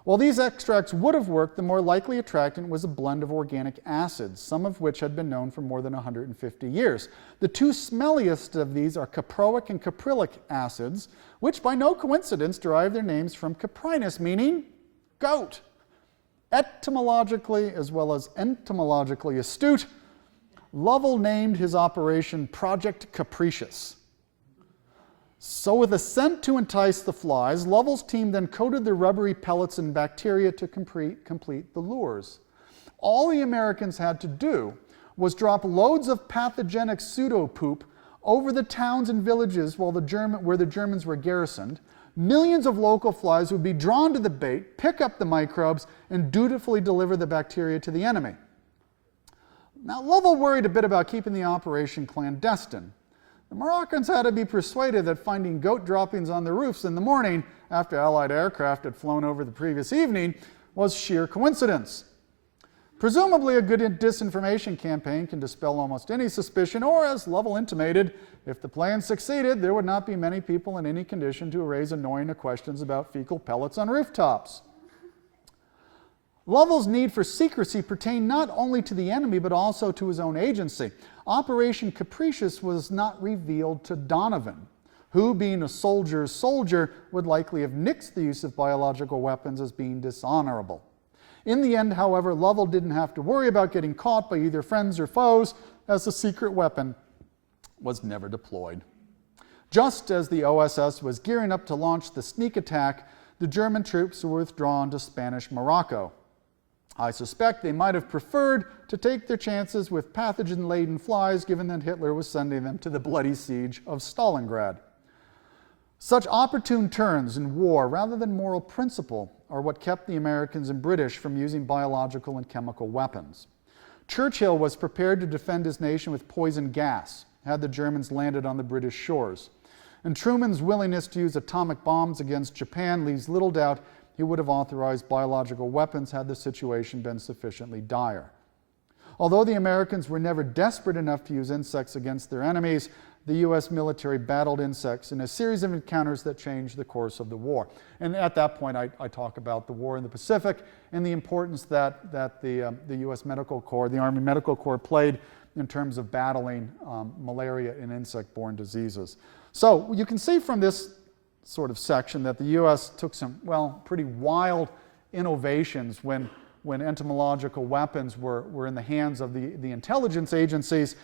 While these extracts would have worked, the more likely attractant was a blend of organic acids, some of which had been known for more than 150 years. The two smelliest of these are caproic and caprylic acids, which by no coincidence derive their names from caprinus, meaning goat. Etymologically as well as entomologically astute, Lovell named his operation Project Capricious. So with a scent to entice the flies, Lovell's team then coated the rubbery pellets in bacteria to complete the lures. All the Americans had to do was drop loads of pathogenic pseudo-poop over the towns and villages where the Germans were garrisoned. Millions of local flies would be drawn to the bait, pick up the microbes, and dutifully deliver the bacteria to the enemy. Now, Lovell worried a bit about keeping the operation clandestine. The Moroccans had to be persuaded that finding goat droppings on the roofs in the morning after Allied aircraft had flown over the previous evening was sheer coincidence. Presumably, a good disinformation campaign can dispel almost any suspicion, or, as Lovell intimated, if the plan succeeded, there would not be many people in any condition to raise annoying questions about fecal pellets on rooftops. Lovell's need for secrecy pertained not only to the enemy, but also to his own agency. Operation Capricious was not revealed to Donovan, who, being a soldier's soldier, would likely have nixed the use of biological weapons as being dishonorable. In the end, however, Lovell didn't have to worry about getting caught by either friends or foes, as the secret weapon was never deployed. Just as the OSS was gearing up to launch the sneak attack, the German troops were withdrawn to Spanish Morocco. I suspect they might have preferred to take their chances with pathogen-laden flies, given that Hitler was sending them to the bloody siege of Stalingrad. Such opportune turns in war, rather than moral principle, are what kept the Americans and British from using biological and chemical weapons. Churchill was prepared to defend his nation with poison gas, had the Germans landed on the British shores. And Truman's willingness to use atomic bombs against Japan leaves little doubt he would have authorized biological weapons had the situation been sufficiently dire. Although the Americans were never desperate enough to use insects against their enemies, the U.S. military battled insects in a series of encounters that changed the course of the war. And at that point, I talk about the war in the Pacific and the importance that the U.S. Medical Corps, the Army Medical Corps, played in terms of battling malaria and insect-borne diseases. So you can see from this sort of section that the U.S. took some, pretty wild innovations when entomological weapons were in the hands of the intelligence agencies.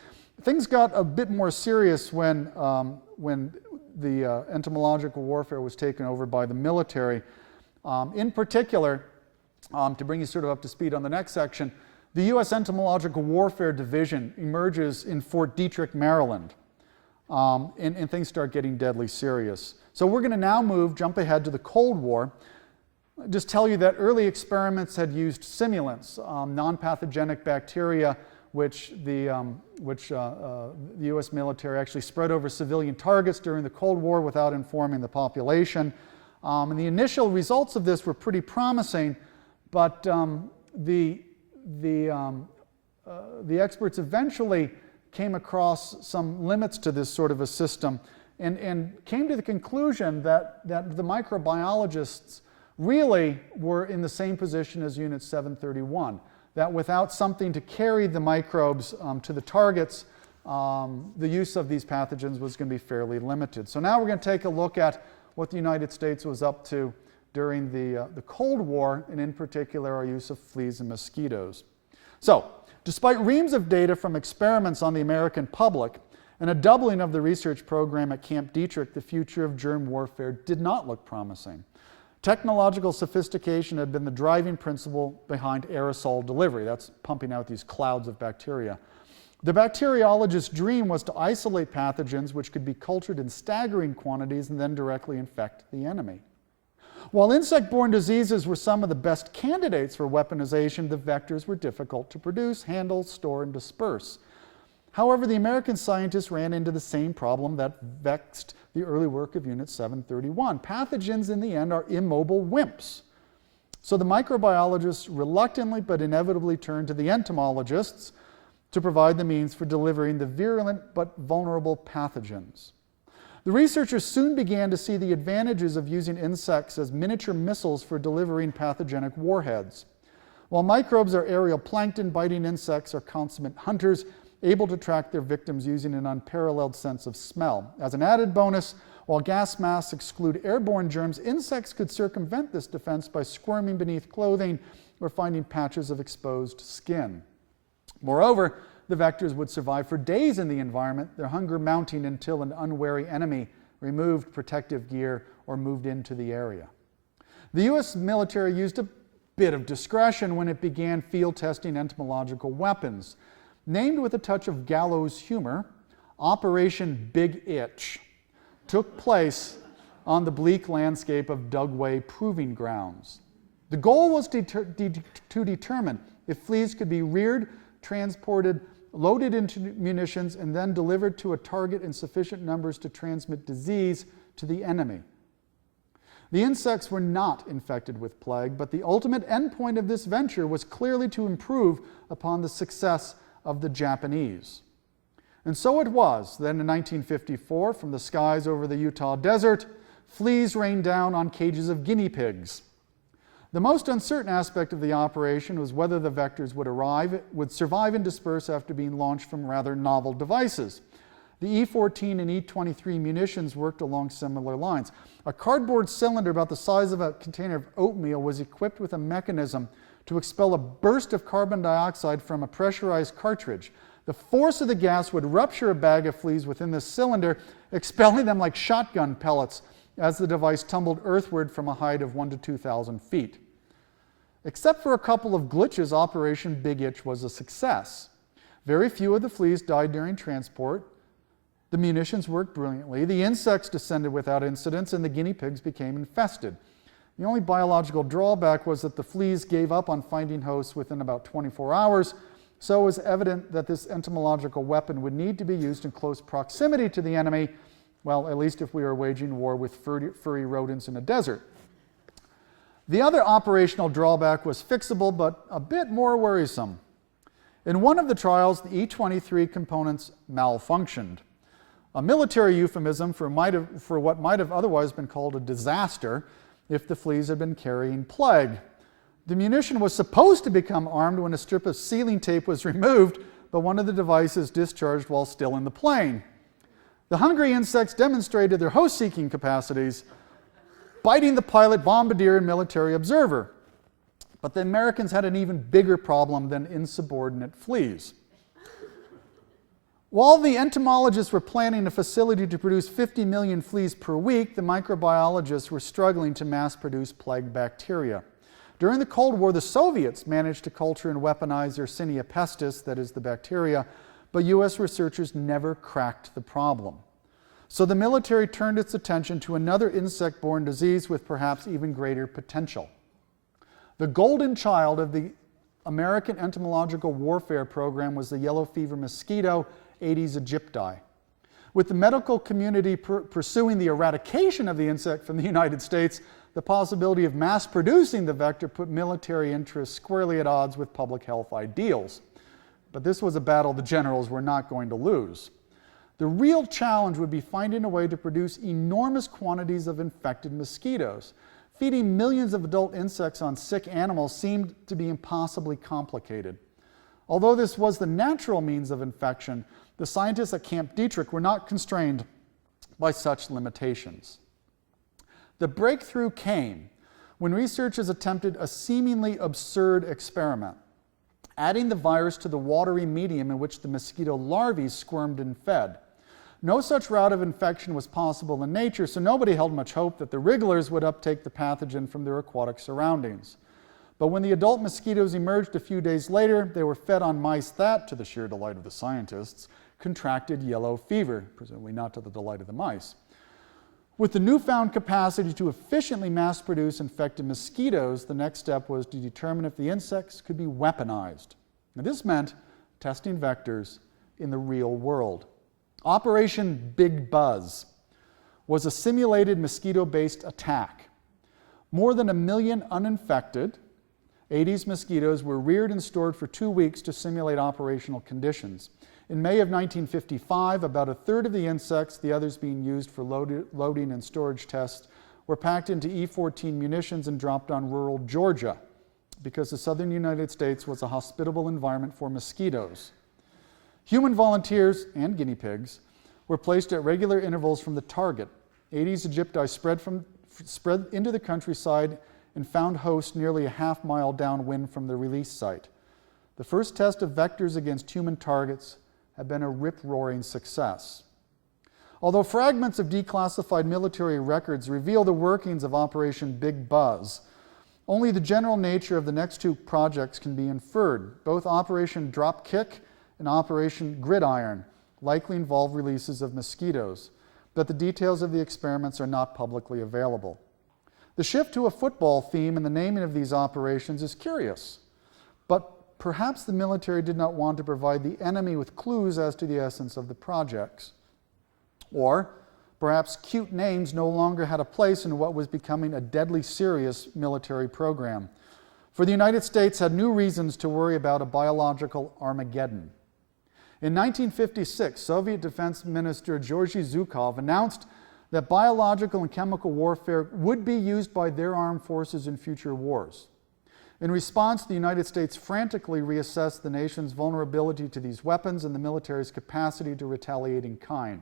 Things got a bit more serious when the entomological warfare was taken over by the military. In particular, to bring you sort of up to speed on the next section, the U.S. Entomological Warfare Division emerges in Fort Detrick, Maryland, and things start getting deadly serious. So we're going to now jump ahead to the Cold War. Just tell you that early experiments had used simulants, non-pathogenic bacteria, which the U.S. military actually spread over civilian targets during the Cold War without informing the population. And the initial results of this were pretty promising, but the experts eventually came across some limits to this sort of a system and came to the conclusion that the microbiologists really were in the same position as Unit 731, that without something to carry the microbes to the targets, the use of these pathogens was going to be fairly limited. So now we're going to take a look at what the United States was up to during the Cold War, and in particular our use of fleas and mosquitoes. So, despite reams of data from experiments on the American public and a doubling of the research program at Camp Detrick, the future of germ warfare did not look promising. Technological sophistication had been the driving principle behind aerosol delivery. That's pumping out these clouds of bacteria. The bacteriologist's dream was to isolate pathogens which could be cultured in staggering quantities and then directly infect the enemy. While insect-borne diseases were some of the best candidates for weaponization, the vectors were difficult to produce, handle, store, and disperse. However, the American scientists ran into the same problem that vexed the early work of Unit 731. Pathogens, in the end, are immobile wimps. So the microbiologists reluctantly but inevitably turned to the entomologists to provide the means for delivering the virulent but vulnerable pathogens. The researchers soon began to see the advantages of using insects as miniature missiles for delivering pathogenic warheads. While microbes are aerial plankton, biting insects are consummate hunters, able to track their victims using an unparalleled sense of smell. As an added bonus, while gas masks exclude airborne germs, insects could circumvent this defense by squirming beneath clothing or finding patches of exposed skin. Moreover, the vectors would survive for days in the environment, their hunger mounting until an unwary enemy removed protective gear or moved into the area. The U.S. military used a bit of discretion when it began field testing entomological weapons. Named with a touch of gallows humor, Operation Big Itch took place on the bleak landscape of Dugway Proving Grounds. The goal was to determine if fleas could be reared, transported, loaded into munitions, and then delivered to a target in sufficient numbers to transmit disease to the enemy. The insects were not infected with plague, but the ultimate endpoint of this venture was clearly to improve upon the success of the Japanese. And so it was that in 1954, from the skies over the Utah desert, fleas rained down on cages of guinea pigs. The most uncertain aspect of the operation was whether the vectors would survive and disperse after being launched from rather novel devices. The E-14 and E-23 munitions worked along similar lines. A cardboard cylinder about the size of a container of oatmeal was equipped with a mechanism to expel a burst of carbon dioxide from a pressurized cartridge. The force of the gas would rupture a bag of fleas within the cylinder, expelling them like shotgun pellets as the device tumbled earthward from a height of 1,000 to 2,000 feet. Except for a couple of glitches, Operation Big Itch was a success. Very few of the fleas died during transport. The munitions worked brilliantly. The insects descended without incidents, and the guinea pigs became infested. The only biological drawback was that the fleas gave up on finding hosts within about 24 hours, so it was evident that this entomological weapon would need to be used in close proximity to the enemy, well, at least if we were waging war with furry rodents in a desert. The other operational drawback was fixable, but a bit more worrisome. In one of the trials, the E-23 components malfunctioned, a military euphemism for what might have otherwise been called a disaster if the fleas had been carrying plague. The munition was supposed to become armed when a strip of sealing tape was removed, but one of the devices discharged while still in the plane. The hungry insects demonstrated their host-seeking capacities, biting the pilot, bombardier, and military observer. But the Americans had an even bigger problem than insubordinate fleas. While the entomologists were planning a facility to produce 50 million fleas per week, the microbiologists were struggling to mass produce plague bacteria. During the Cold War, the Soviets managed to culture and weaponize Yersinia pestis, that is the bacteria, but US researchers never cracked the problem. So the military turned its attention to another insect-borne disease with perhaps even greater potential. The golden child of the American entomological warfare program was the yellow fever mosquito, Aedes aegypti. With the medical community pursuing the eradication of the insect from the United States, the possibility of mass producing the vector put military interests squarely at odds with public health ideals. But this was a battle the generals were not going to lose. The real challenge would be finding a way to produce enormous quantities of infected mosquitoes. Feeding millions of adult insects on sick animals seemed to be impossibly complicated. Although this was the natural means of infection, the scientists at Camp Detrick were not constrained by such limitations. The breakthrough came when researchers attempted a seemingly absurd experiment, adding the virus to the watery medium in which the mosquito larvae squirmed and fed. No such route of infection was possible in nature, so nobody held much hope that the wrigglers would uptake the pathogen from their aquatic surroundings. But when the adult mosquitoes emerged a few days later, they were fed on mice that, to the sheer delight of the scientists, contracted yellow fever, presumably not to the delight of the mice. With the newfound capacity to efficiently mass produce infected mosquitoes, the next step was to determine if the insects could be weaponized. Now, this meant testing vectors in the real world. Operation Big Buzz was a simulated mosquito-based attack. More than 1 million uninfected Aedes mosquitoes were reared and stored for 2 weeks to simulate operational conditions. In May of 1955, about a third of the insects, the others being used for loading and storage tests, were packed into E-14 munitions and dropped on rural Georgia because the southern United States was a hospitable environment for mosquitoes. Human volunteers and guinea pigs were placed at regular intervals from the target. Aedes aegypti spread into the countryside and found hosts nearly a half-mile downwind from the release site. The first test of vectors against human targets had been a rip-roaring success. Although fragments of declassified military records reveal the workings of Operation Big Buzz, only the general nature of the next 2 projects can be inferred. Both Operation Dropkick and Operation Gridiron likely involve releases of mosquitoes, but the details of the experiments are not publicly available. The shift to a football theme in the naming of these operations is curious, but perhaps the military did not want to provide the enemy with clues as to the essence of the projects. Or perhaps cute names no longer had a place in what was becoming a deadly serious military program. For the United States had new reasons to worry about a biological Armageddon. In 1956, Soviet Defense Minister Georgy Zhukov announced that biological and chemical warfare would be used by their armed forces in future wars. In response, the United States frantically reassessed the nation's vulnerability to these weapons and the military's capacity to retaliate in kind.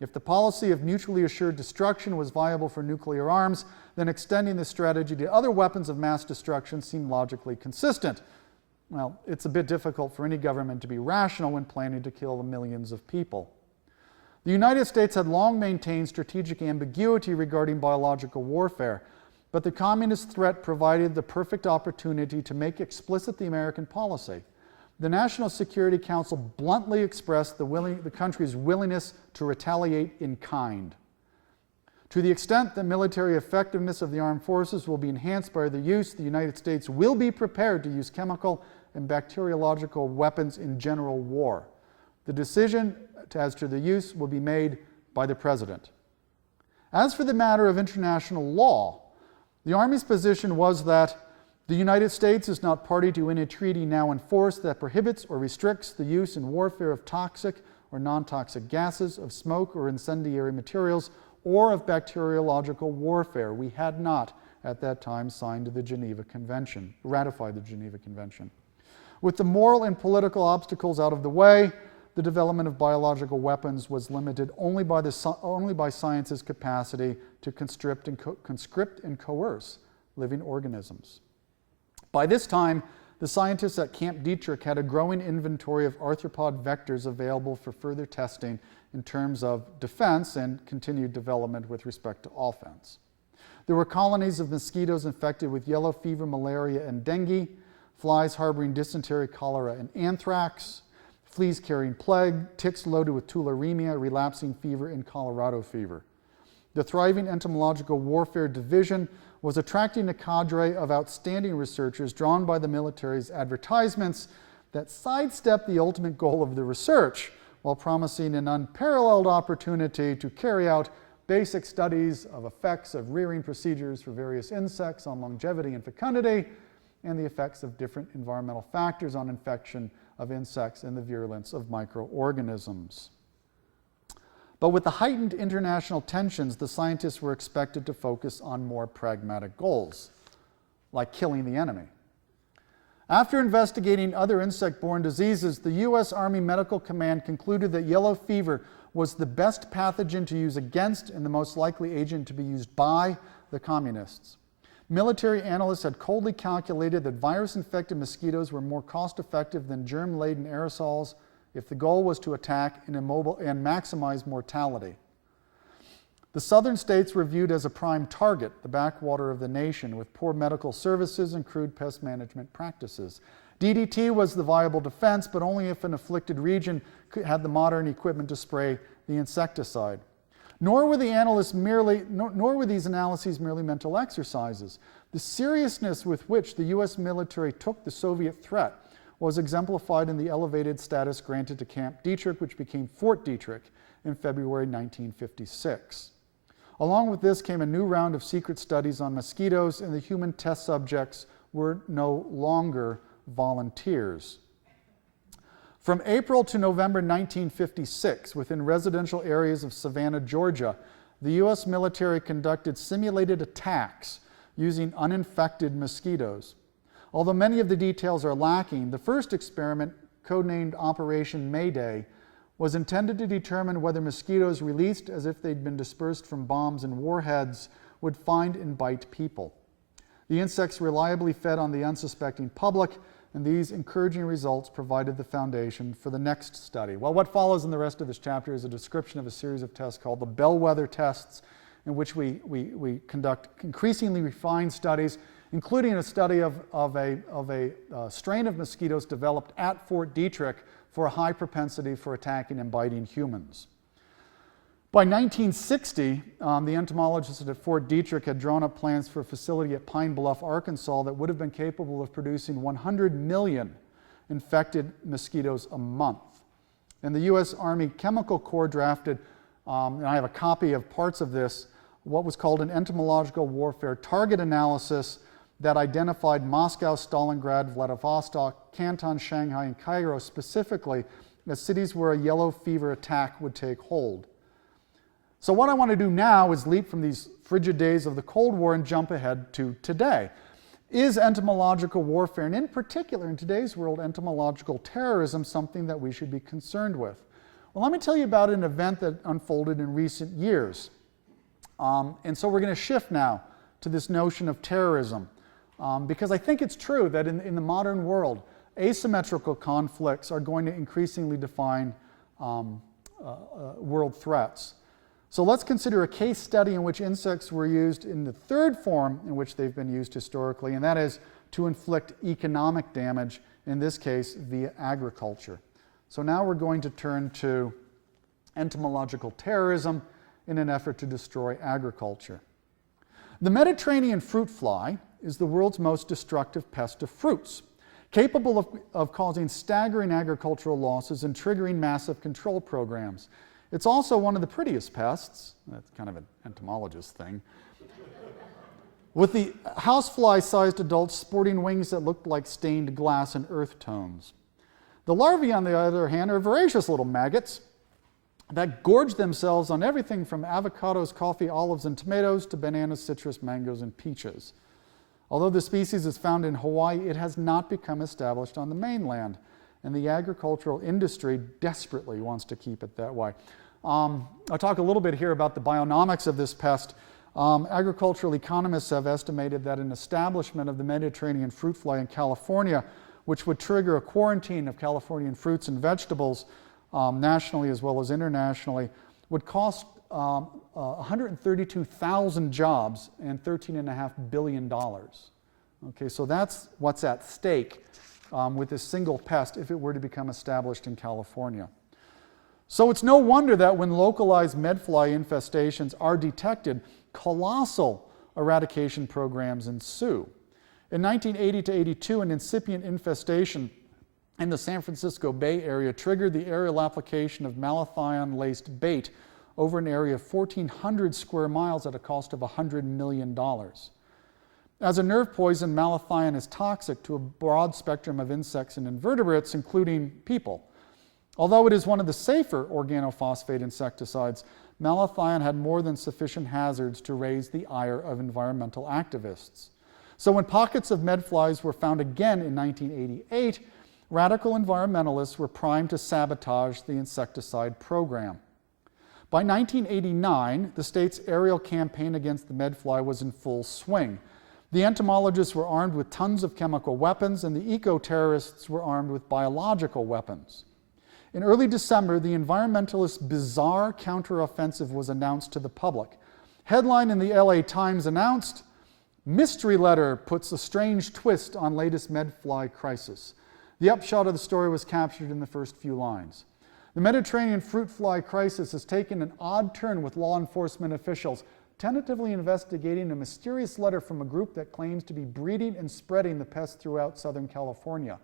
If the policy of mutually assured destruction was viable for nuclear arms, then extending this strategy to other weapons of mass destruction seemed logically consistent. Well, it's a bit difficult for any government to be rational when planning to kill millions of people. The United States had long maintained strategic ambiguity regarding biological warfare, but the communist threat provided the perfect opportunity to make explicit the American policy. The National Security Council bluntly expressed the country's willingness to retaliate in kind. To the extent that military effectiveness of the armed forces will be enhanced by their use, the United States will be prepared to use chemical and bacteriological weapons in general war. The decision as to the use will be made by the President. As for the matter of international law, the Army's position was that the United States is not party to any treaty now in force that prohibits or restricts the use in warfare of toxic or non-toxic gases, of smoke or incendiary materials, or of bacteriological warfare. We had not, at that time, signed the Geneva Convention, ratified the Geneva Convention. With the moral and political obstacles out of the way, the development of biological weapons was limited only by science's capacity to conscript and coerce living organisms. By this time, the scientists at Camp Dietrich had a growing inventory of arthropod vectors available for further testing in terms of defense and continued development with respect to offense. There were colonies of mosquitoes infected with yellow fever, malaria, and dengue, flies harboring dysentery, cholera, and anthrax, fleas carrying plague, ticks loaded with tularemia, relapsing fever, and Colorado fever. The thriving entomological warfare division was attracting a cadre of outstanding researchers drawn by the military's advertisements that sidestepped the ultimate goal of the research while promising an unparalleled opportunity to carry out basic studies of effects of rearing procedures for various insects on longevity and fecundity, and the effects of different environmental factors on infection of insects and the virulence of microorganisms. But with the heightened international tensions, the scientists were expected to focus on more pragmatic goals, like killing the enemy. After investigating other insect-borne diseases, the U.S. Army Medical Command concluded that yellow fever was the best pathogen to use against and the most likely agent to be used by the communists. Military analysts had coldly calculated that virus-infected mosquitoes were more cost-effective than germ-laden aerosols if the goal was to attack and maximize mortality. The southern states were viewed as a prime target, the backwater of the nation, with poor medical services and crude pest management practices. DDT was the viable defense, but only if an afflicted region had the modern equipment to spray the insecticide. Nor were these analyses merely mental exercises. The seriousness with which the U.S. military took the Soviet threat was exemplified in the elevated status granted to Camp Dietrich, which became Fort Dietrich in February 1956. Along with this came a new round of secret studies on mosquitoes, and the human test subjects were no longer volunteers. From April to November 1956, within residential areas of Savannah, Georgia, the U.S. military conducted simulated attacks using uninfected mosquitoes. Although many of the details are lacking, the first experiment, codenamed Operation Mayday, was intended to determine whether mosquitoes released as if they'd been dispersed from bombs and warheads would find and bite people. The insects reliably fed on the unsuspecting public, and these encouraging results provided the foundation for the next study. Well, what follows in the rest of this chapter is a description of a series of tests called the bellwether tests, in which we conduct increasingly refined studies, including a study of a strain of mosquitoes developed at Fort Dietrich for a high propensity for attacking and biting humans. By 1960, the entomologists at Fort Dietrich had drawn up plans for a facility at Pine Bluff, Arkansas that would have been capable of producing 100 million infected mosquitoes a month. And the U.S. Army Chemical Corps drafted, and I have a copy of parts of this, what was called an entomological warfare target analysis that identified Moscow, Stalingrad, Vladivostok, Canton, Shanghai, and Cairo specifically as cities where a yellow fever attack would take hold. So what I want to do now is leap from these frigid days of the Cold War and jump ahead to today. Is entomological warfare, and in particular in today's world, entomological terrorism, something that we should be concerned with? Well, let me tell you about an event that unfolded in recent years. And so we're going to shift now to this notion of terrorism, because I think it's true that in the modern world, asymmetrical conflicts are going to increasingly define world threats. So let's consider a case study in which insects were used in the third form in which they've been used historically, and that is to inflict economic damage, in this case via agriculture. So now we're going to turn to entomological terrorism in an effort to destroy agriculture. The Mediterranean fruit fly is the world's most destructive pest of fruits, capable of causing staggering agricultural losses and triggering massive control programs. It's also one of the prettiest pests, that's kind of an entomologist thing, with the housefly-sized adults sporting wings that look like stained glass and earth tones. The larvae, on the other hand, are voracious little maggots that gorge themselves on everything from avocados, coffee, olives, and tomatoes to bananas, citrus, mangoes, and peaches. Although the species is found in Hawaii, it has not become established on the mainland, and the agricultural industry desperately wants to keep it that way. I'll talk a little bit here about the bionomics of this pest. Agricultural economists have estimated that an establishment of the Mediterranean fruit fly in California which would trigger a quarantine of Californian fruits and vegetables nationally as well as internationally, would cost 132,000 jobs and $13.5 billion. Okay, so that's what's at stake with this single pest if it were to become established in California. So it's no wonder that when localized medfly infestations are detected, colossal eradication programs ensue. In 1980 to 82, an incipient infestation in the San Francisco Bay Area triggered the aerial application of malathion-laced bait over an area of 1,400 square miles at a cost of $100 million. As a nerve poison, malathion is toxic to a broad spectrum of insects and invertebrates, including people. Although it is one of the safer organophosphate insecticides, malathion had more than sufficient hazards to raise the ire of environmental activists. So when pockets of medflies were found again in 1988, radical environmentalists were primed to sabotage the insecticide program. By 1989, the state's aerial campaign against the medfly was in full swing. The entomologists were armed with tons of chemical weapons, and the eco-terrorists were armed with biological weapons. In early December, the environmentalists' bizarre counteroffensive was announced to the public. Headline in the LA Times announced, "Mystery letter puts a strange twist on latest medfly crisis." The upshot of the story was captured in the first few lines. The Mediterranean fruit fly crisis has taken an odd turn, with law enforcement officials tentatively investigating a mysterious letter from a group that claims to be breeding and spreading the pest throughout Southern California.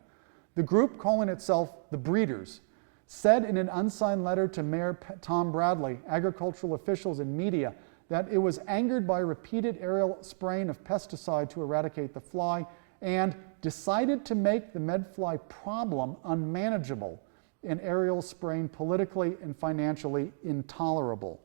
The group, calling itself the Breeders, said in an unsigned letter to Mayor Tom Bradley, agricultural officials, and media that it was angered by repeated aerial spraying of pesticide to eradicate the fly and decided to make the medfly problem unmanageable and aerial spraying politically and financially intolerable.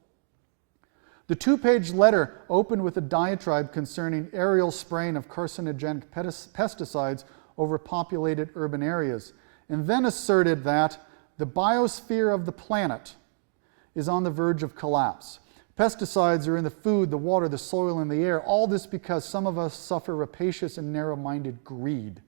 The two-page letter opened with a diatribe concerning aerial spraying of carcinogenic pesticides over populated urban areas, and then asserted that the biosphere of the planet is on the verge of collapse. Pesticides are in the food, the water, the soil, and the air, all this because some of us suffer rapacious and narrow-minded greed.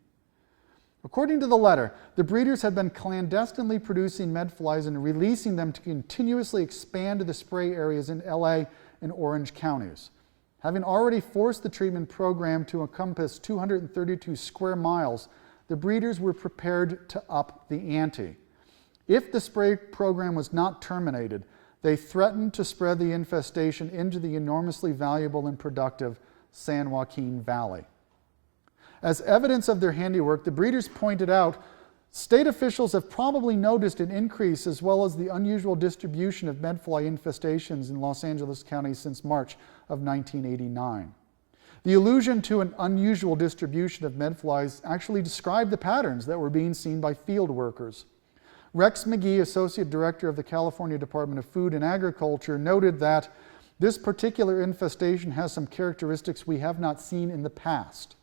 According to the letter, the breeders had been clandestinely producing medflies and releasing them to continuously expand the spray areas in LA and Orange counties. Having already forced the treatment program to encompass 232 square miles, the breeders were prepared to up the ante. If the spray program was not terminated, they threatened to spread the infestation into the enormously valuable and productive San Joaquin Valley. As evidence of their handiwork, the breeders pointed out state officials have probably noticed an increase as well as the unusual distribution of medfly infestations in Los Angeles County since March of 1989. The allusion to an unusual distribution of medflies actually described the patterns that were being seen by field workers. Rex McGee, Associate Director of the California Department of Food and Agriculture, noted that this particular infestation has some characteristics we have not seen in the past.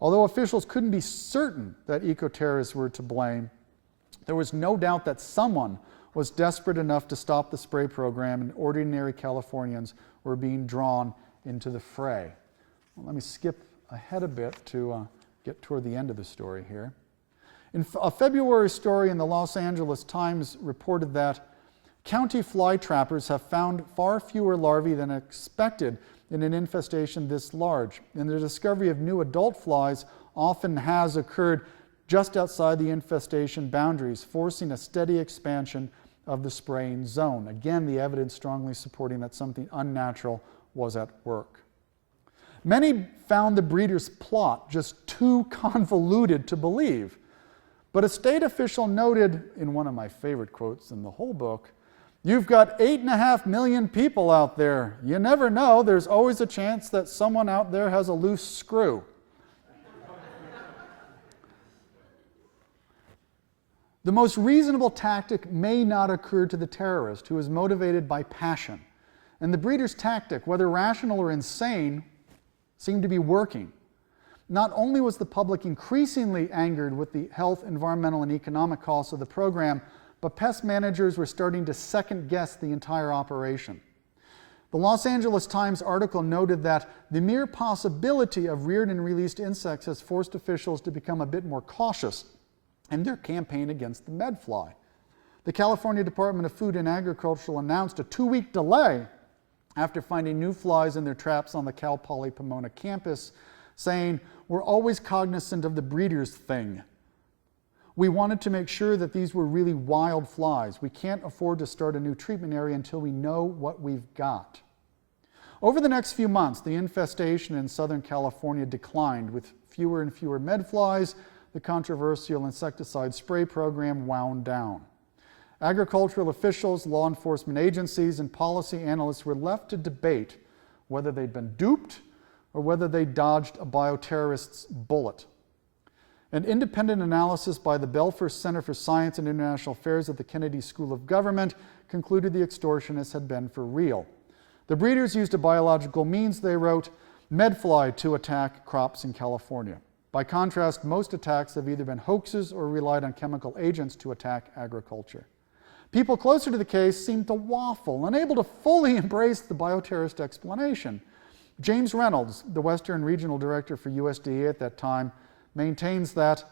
Although officials couldn't be certain that eco-terrorists were to blame, there was no doubt that someone was desperate enough to stop the spray program, and ordinary Californians were being drawn into the fray. Well, let me skip ahead a bit to get toward the end of the story here. In a February story in the Los Angeles Times reported that county fly trappers have found far fewer larvae than expected in an infestation this large, and the discovery of new adult flies often has occurred just outside the infestation boundaries, forcing a steady expansion of the spraying zone. Again, the evidence strongly supporting that something unnatural was at work. Many found the breeders' plot just too convoluted to believe, but a state official noted in one of my favorite quotes in the whole book, "You've got 8.5 million people out there. You never know. There's always a chance that someone out there has a loose screw." The most reasonable tactic may not occur to the terrorist who is motivated by passion. And the breeder's tactic, whether rational or insane, seemed to be working. Not only was the public increasingly angered with the health, environmental, and economic costs of the program, but pest managers were starting to second-guess the entire operation. The Los Angeles Times article noted that the mere possibility of reared and released insects has forced officials to become a bit more cautious in their campaign against the medfly. The California Department of Food and Agriculture announced a 2-week delay after finding new flies in their traps on the Cal Poly Pomona campus, saying, "We're always cognizant of the breeder's thing. We wanted to make sure that these were really wild flies. We can't afford to start a new treatment area until we know what we've got." Over the next few months, the infestation in Southern California declined. With fewer and fewer medflies, the controversial insecticide spray program wound down. Agricultural officials, law enforcement agencies, and policy analysts were left to debate whether they'd been duped or whether they dodged a bioterrorist's bullet. An independent analysis by the Belfer Center for Science and International Affairs at the Kennedy School of Government concluded the extortionists had been for real. The breeders used a biological means, they wrote, medfly to attack crops in California. By contrast, most attacks have either been hoaxes or relied on chemical agents to attack agriculture. People closer to the case seemed to waffle, unable to fully embrace the bioterrorist explanation. James Reynolds, the Western Regional Director for USDA at that time, maintains that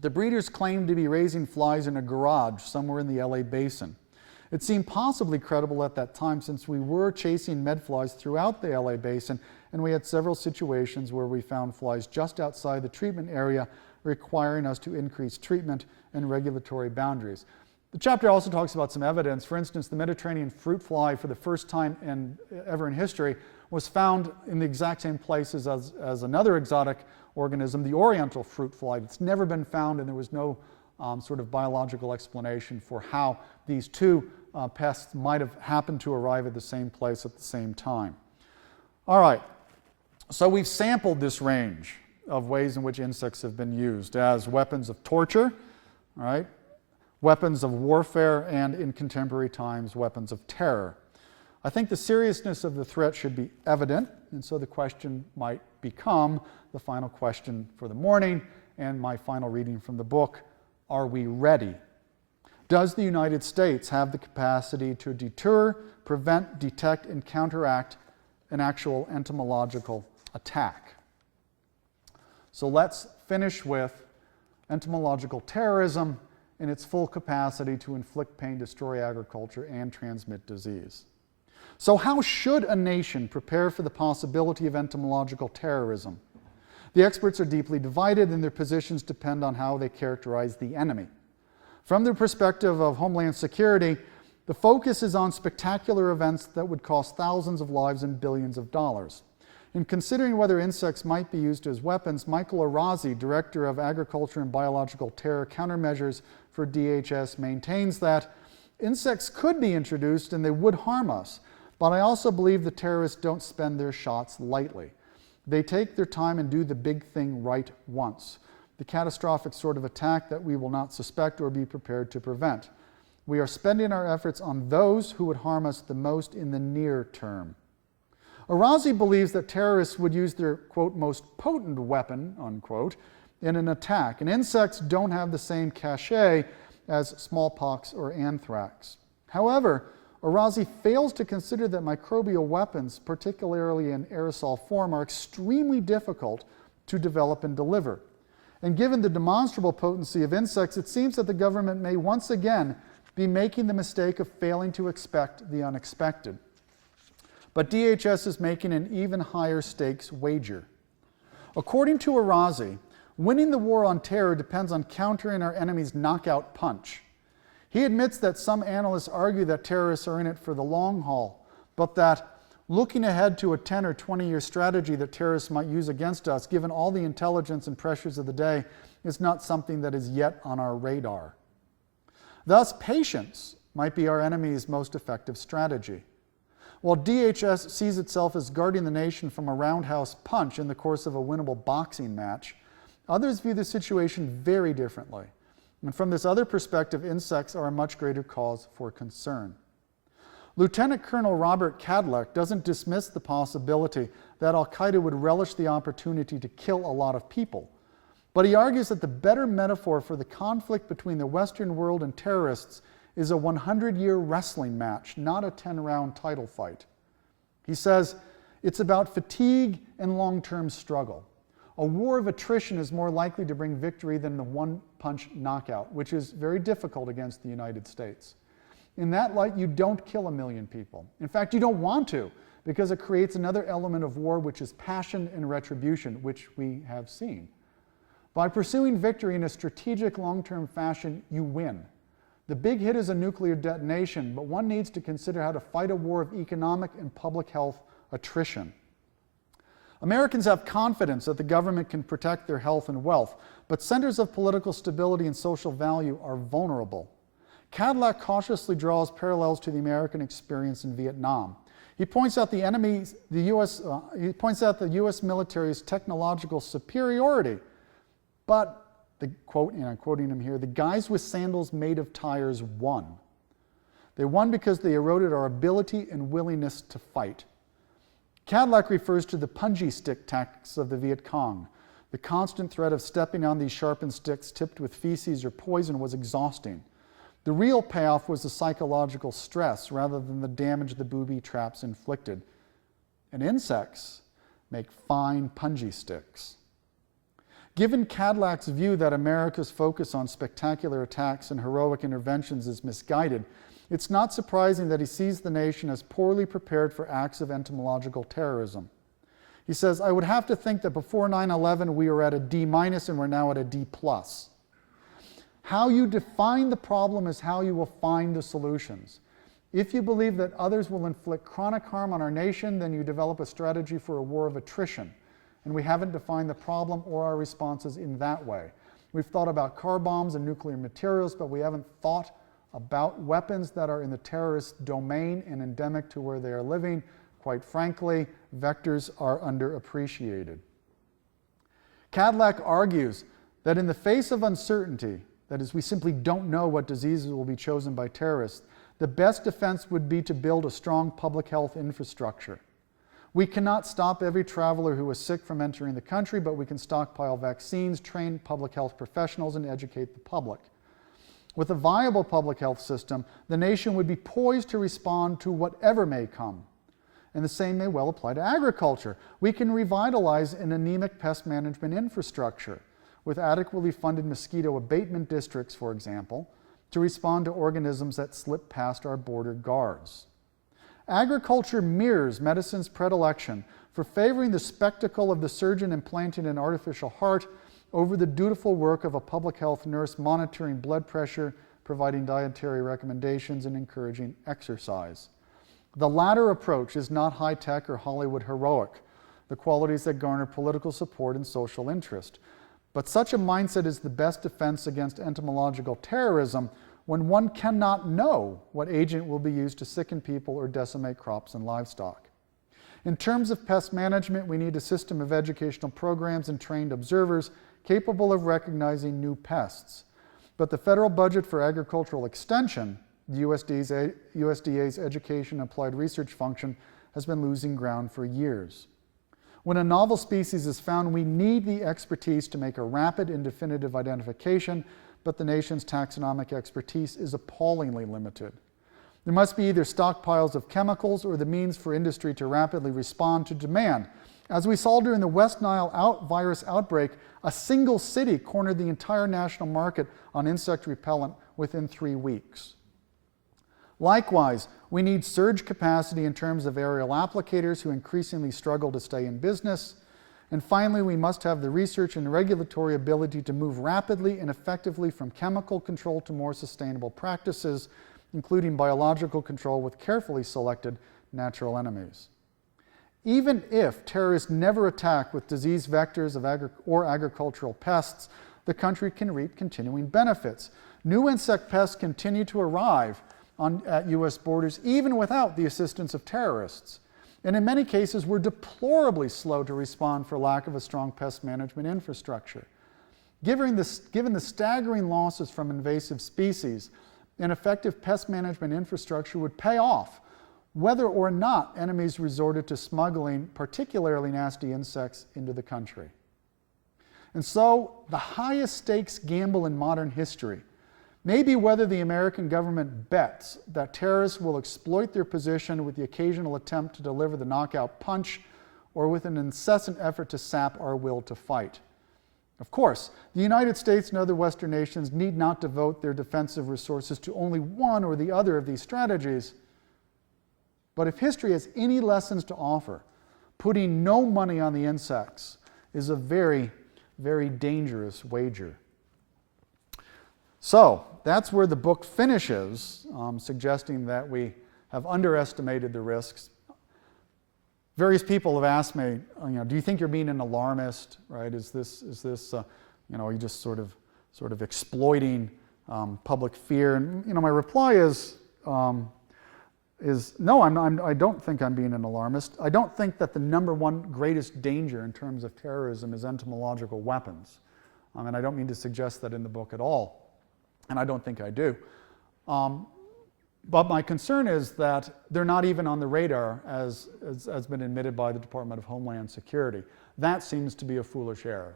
the breeders claimed to be raising flies in a garage somewhere in the LA basin. It seemed possibly credible at that time since we were chasing medflies throughout the LA basin, and we had several situations where we found flies just outside the treatment area, requiring us to increase treatment and regulatory boundaries. The chapter also talks about some evidence. For instance, the Mediterranean fruit fly, for the first time ever in history, was found in the exact same places as another exotic organism, the oriental fruit fly. It's never been found, and there was no sort of biological explanation for how these two pests might have happened to arrive at the same place at the same time. All right, so we've sampled this range of ways in which insects have been used as weapons of torture, all right, weapons of warfare, and in contemporary times, weapons of terror. I think the seriousness of the threat should be evident, and so the question might become the final question for the morning and my final reading from the book: are we ready? Does the United States have the capacity to deter, prevent, detect, and counteract an actual entomological attack? So let's finish with entomological terrorism in its full capacity to inflict pain, destroy agriculture, and transmit disease. So how should a nation prepare for the possibility of entomological terrorism? The experts are deeply divided, and their positions depend on how they characterize the enemy. From the perspective of Homeland Security, the focus is on spectacular events that would cost thousands of lives and billions of dollars. In considering whether insects might be used as weapons, Michael Arazi, Director of Agriculture and Biological Terror Countermeasures for DHS, maintains that insects could be introduced and they would harm us, but I also believe the terrorists don't spend their shots lightly. They take their time and do the big thing right once, the catastrophic sort of attack that we will not suspect or be prepared to prevent. We are spending our efforts on those who would harm us the most in the near term. Arazi believes that terrorists would use their, quote, most potent weapon, unquote, in an attack, and insects don't have the same cachet as smallpox or anthrax. However, Arazi fails to consider that microbial weapons, particularly in aerosol form, are extremely difficult to develop and deliver. And given the demonstrable potency of insects, it seems that the government may once again be making the mistake of failing to expect the unexpected. But DHS is making an even higher stakes wager. According to Arazi, winning the war on terror depends on countering our enemy's knockout punch. He admits that some analysts argue that terrorists are in it for the long haul, but that looking ahead to a 10 or 20-year strategy that terrorists might use against us, given all the intelligence and pressures of the day, is not something that is yet on our radar. Thus, patience might be our enemy's most effective strategy. While DHS sees itself as guarding the nation from a roundhouse punch in the course of a winnable boxing match, others view the situation very differently. And from this other perspective, insects are a much greater cause for concern. Lieutenant Colonel Robert Cadillac doesn't dismiss the possibility that Al-Qaeda would relish the opportunity to kill a lot of people, but he argues that the better metaphor for the conflict between the Western world and terrorists is a 100-year wrestling match, not a 10-round title fight. He says, it's about fatigue and long-term struggle. A war of attrition is more likely to bring victory than the one-punch knockout, which is very difficult against the United States. In that light, you don't kill 1 million people. In fact, you don't want to, because it creates another element of war, which is passion and retribution, which we have seen. By pursuing victory in a strategic long-term fashion, you win. The big hit is a nuclear detonation, but one needs to consider how to fight a war of economic and public health attrition. Americans have confidence that the government can protect their health and wealth, but centers of political stability and social value are vulnerable. Cadillac cautiously draws parallels to the American experience in Vietnam. He points out the U.S. military's technological superiority, but, quote, and I'm quoting him here, the guys with sandals made of tires won. They won because they eroded our ability and willingness to fight. Cadillac refers to the punji stick tactics of the Viet Cong. The constant threat of stepping on these sharpened sticks tipped with feces or poison was exhausting. The real payoff was the psychological stress rather than the damage the booby traps inflicted. And insects make fine punji sticks. Given Cadillac's view that America's focus on spectacular attacks and heroic interventions is misguided, it's not surprising that he sees the nation as poorly prepared for acts of entomological terrorism. He says, I would have to think that before 9/11 we were at a D- and we're now at a D+. How you define the problem is how you will find the solutions. If you believe that others will inflict chronic harm on our nation, then you develop a strategy for a war of attrition. And we haven't defined the problem or our responses in that way. We've thought about car bombs and nuclear materials, but we haven't thought about weapons that are in the terrorist domain and endemic to where they are living. Quite frankly, vectors are underappreciated. Cadillac argues that in the face of uncertainty, that is, we simply don't know what diseases will be chosen by terrorists, the best defense would be to build a strong public health infrastructure. We cannot stop every traveler who is sick from entering the country, but we can stockpile vaccines, train public health professionals, and educate the public. With a viable public health system, the nation would be poised to respond to whatever may come. And the same may well apply to agriculture. We can revitalize an anemic pest management infrastructure with adequately funded mosquito abatement districts, for example, to respond to organisms that slip past our border guards. Agriculture mirrors medicine's predilection for favoring the spectacle of the surgeon implanting an artificial heart over the dutiful work of a public health nurse monitoring blood pressure, providing dietary recommendations, and encouraging exercise. The latter approach is not high-tech or Hollywood heroic, the qualities that garner political support and social interest. But such a mindset is the best defense against entomological terrorism when one cannot know what agent will be used to sicken people or decimate crops and livestock. In terms of pest management, we need a system of educational programs and trained observers capable of recognizing new pests. But the federal budget for agricultural extension, the USDA's Education and Applied Research function, has been losing ground for years. When a novel species is found, we need the expertise to make a rapid and definitive identification, but the nation's taxonomic expertise is appallingly limited. There must be either stockpiles of chemicals or the means for industry to rapidly respond to demand. As we saw during the West Nile virus outbreak, a single city cornered the entire national market on insect repellent within 3 weeks. Likewise, we need surge capacity in terms of aerial applicators who increasingly struggle to stay in business. And finally, we must have the research and regulatory ability to move rapidly and effectively from chemical control to more sustainable practices, including biological control with carefully selected natural enemies. Even if terrorists never attack with disease vectors or agricultural pests, the country can reap continuing benefits. New insect pests continue to arrive at U.S. borders even without the assistance of terrorists. And in many cases, we're deplorably slow to respond for lack of a strong pest management infrastructure. Given the staggering losses from invasive species, an effective pest management infrastructure would pay off, whether or not enemies resorted to smuggling particularly nasty insects into the country. And so, the highest stakes gamble in modern history Maybe whether the American government bets that terrorists will exploit their position with the occasional attempt to deliver the knockout punch or with an incessant effort to sap our will to fight. Of course, the United States and other Western nations need not devote their defensive resources to only one or the other of these strategies. But if history has any lessons to offer, putting no money on the insects is a very, very dangerous wager. So that's where the book finishes, suggesting that we have underestimated the risks. Various people have asked me, do you think you're being an alarmist? Right? Is this are you just sort of exploiting public fear? And my reply is no. I don't think I'm being an alarmist. I don't think that the number one greatest danger in terms of terrorism is entomological weapons, and I don't mean to suggest that in the book at all. And I don't think I do. But my concern is that they're not even on the radar as has been admitted by the Department of Homeland Security. That seems to be a foolish error.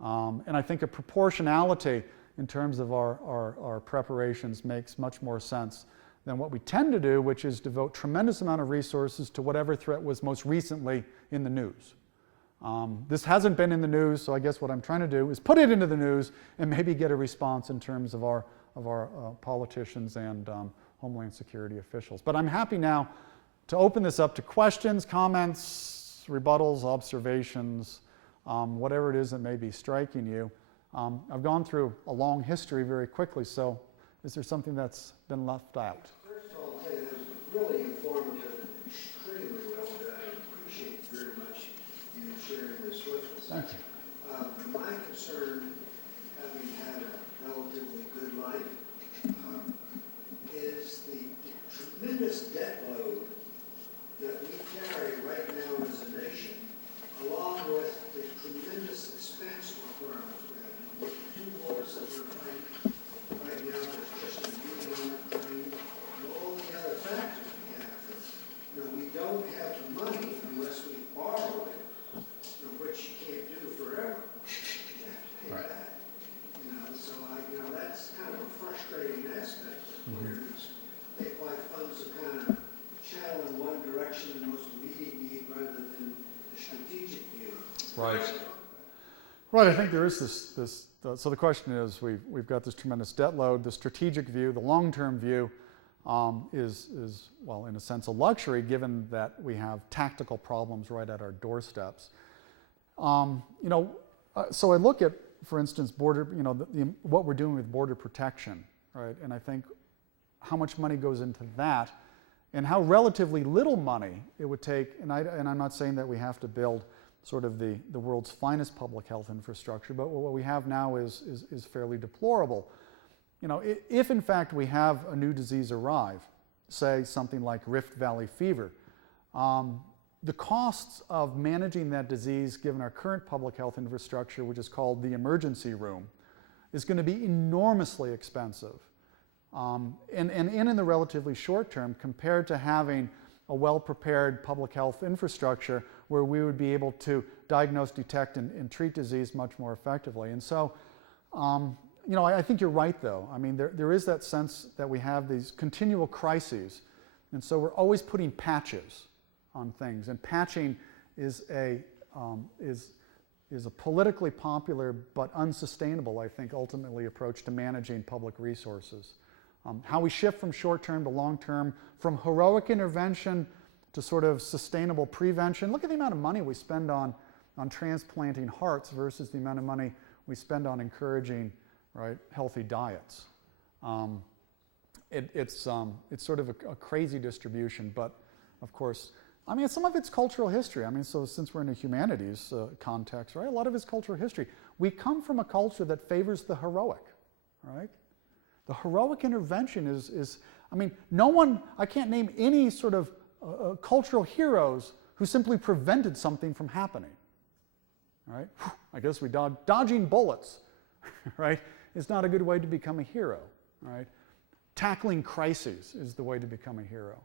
And I think a proportionality in terms of our preparations makes much more sense than what we tend to do, which is devote tremendous amount of resources to whatever threat was most recently in the news. This hasn't been in the news, so I guess what I'm trying to do is put it into the news and maybe get a response in terms of our politicians and Homeland Security officials. But I'm happy now to open this up to questions, comments, rebuttals, observations, whatever it is that may be striking you. I've gone through a long history very quickly, so is there something that's been left out? First of all, I'll say that was really informative, extremely well done. I appreciate very much you sharing this with us. Thank you. My concern, having had a relatively good life, is the tremendous debt load that we carry right now as a nation, along with the tremendous expense requirements we have. With the two wars that we're fighting right now, there's just a union train, and all the other factors we have. We don't have money unless we borrow it, which you can't do forever. You have to pay back. So that's kind of a frustrating aspect of awareness. Like funds are kind of channeled in one direction, the most immediate need, rather than the strategic view. Right. Right. I think there is this. So the question is, we've got this tremendous debt load. The strategic view, the long-term view, is well, in a sense, a luxury, given that we have tactical problems right at our doorsteps. So I look at, for instance, border. What we're doing with border protection, right? And I think how much money goes into that, and how relatively little money it would take. And I'm not saying that we have to build sort of the world's finest public health infrastructure, but what we have now is fairly deplorable. If in fact we have a new disease arrive, say something like Rift Valley fever, the costs of managing that disease, given our current public health infrastructure, which is called the emergency room, is going to be enormously expensive. And in the relatively short term, compared to having a well-prepared public health infrastructure where we would be able to diagnose, detect, and treat disease much more effectively. And so, I think you're right, though. I mean, there is that sense that we have these continual crises, and so we're always putting patches on things. And patching is a politically popular but unsustainable, I think, ultimately approach to managing public resources. How we shift from short-term to long-term, from heroic intervention to sort of sustainable prevention. Look at the amount of money we spend on transplanting hearts versus the amount of money we spend on encouraging, right, healthy diets. It's sort of a crazy distribution, but of course, I mean, some of it's cultural history. I mean, so since we're in a humanities context, right, a lot of it's cultural history. We come from a culture that favors the heroic, right? The heroic intervention is I mean, I can't name any sort of cultural heroes who simply prevented something from happening, right? I guess dodging bullets, right, is not a good way to become a hero, right? Tackling crises is the way to become a hero.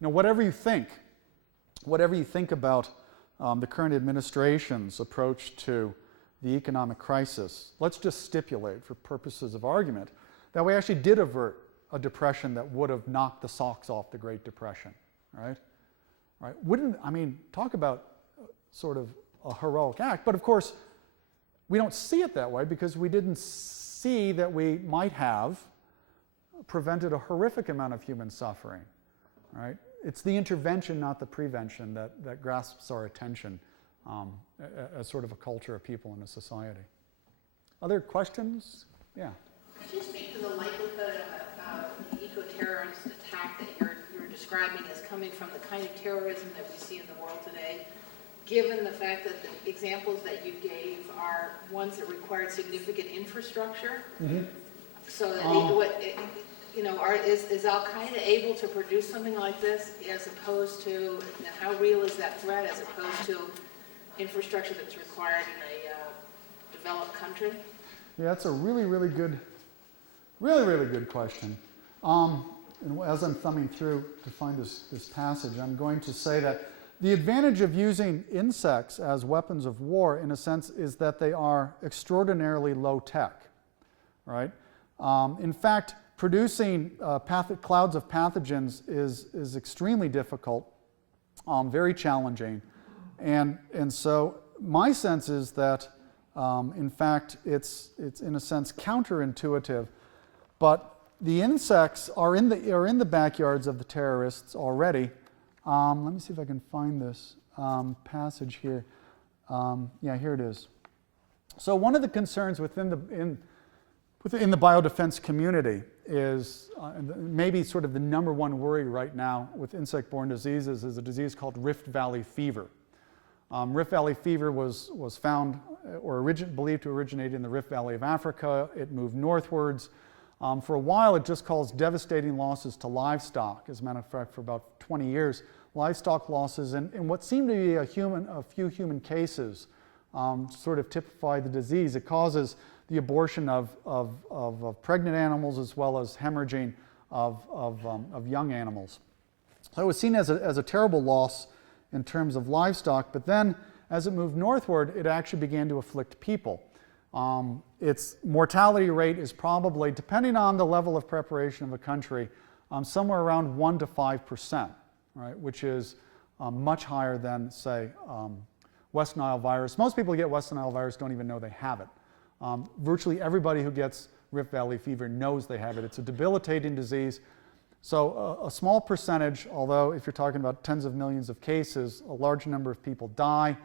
Whatever you think about the current administration's approach to the economic crisis, let's just stipulate for purposes of argument that we actually did avert a depression that would have knocked the socks off the Great Depression, right? Right? Talk about sort of a heroic act, but of course, we don't see it that way because we didn't see that we might have prevented a horrific amount of human suffering, right? It's the intervention, not the prevention, that grasps our attention as sort of a culture of people in a society. Other questions? Yeah. Could you speak to the likelihood of an eco-terrorist attack that you're describing as coming from the kind of terrorism that we see in the world today, given the fact that the examples that you gave are ones that required significant infrastructure? Mm-hmm. So that is Al-Qaeda able to produce something like this as opposed to, how real is that threat as opposed to infrastructure that's required in a developed country? Yeah, that's a really, really good question. And as I'm thumbing through to find this passage, I'm going to say that the advantage of using insects as weapons of war, in a sense, is that they are extraordinarily low tech, right? In fact, producing clouds of pathogens is extremely difficult, very challenging, and so my sense is that, in fact, it's in a sense counterintuitive, but the insects are in the backyards of the terrorists already. Let me see if I can find this passage here. Yeah, here it is. So one of the concerns within the biodefense community is maybe sort of the number one worry right now with insect-borne diseases is a disease called Rift Valley fever. Rift Valley fever was found or believed to originate in the Rift Valley of Africa. It moved northwards. For a while, it just caused devastating losses to livestock. As a matter of fact, for about 20 years, livestock losses and what seemed to be a few human cases sort of typify the disease. It causes the abortion of pregnant animals as well as hemorrhaging of young animals. So it was seen as a terrible loss in terms of livestock, but then as it moved northward, it actually began to afflict people. Its mortality rate is probably, depending on the level of preparation of a country, somewhere around 1 to 5%, right, which is much higher than, say, West Nile virus. Most people who get West Nile virus don't even know they have it. Virtually everybody who gets Rift Valley fever knows they have it. It's a debilitating disease. So a small percentage, although if you're talking about tens of millions of cases, a large number of people die.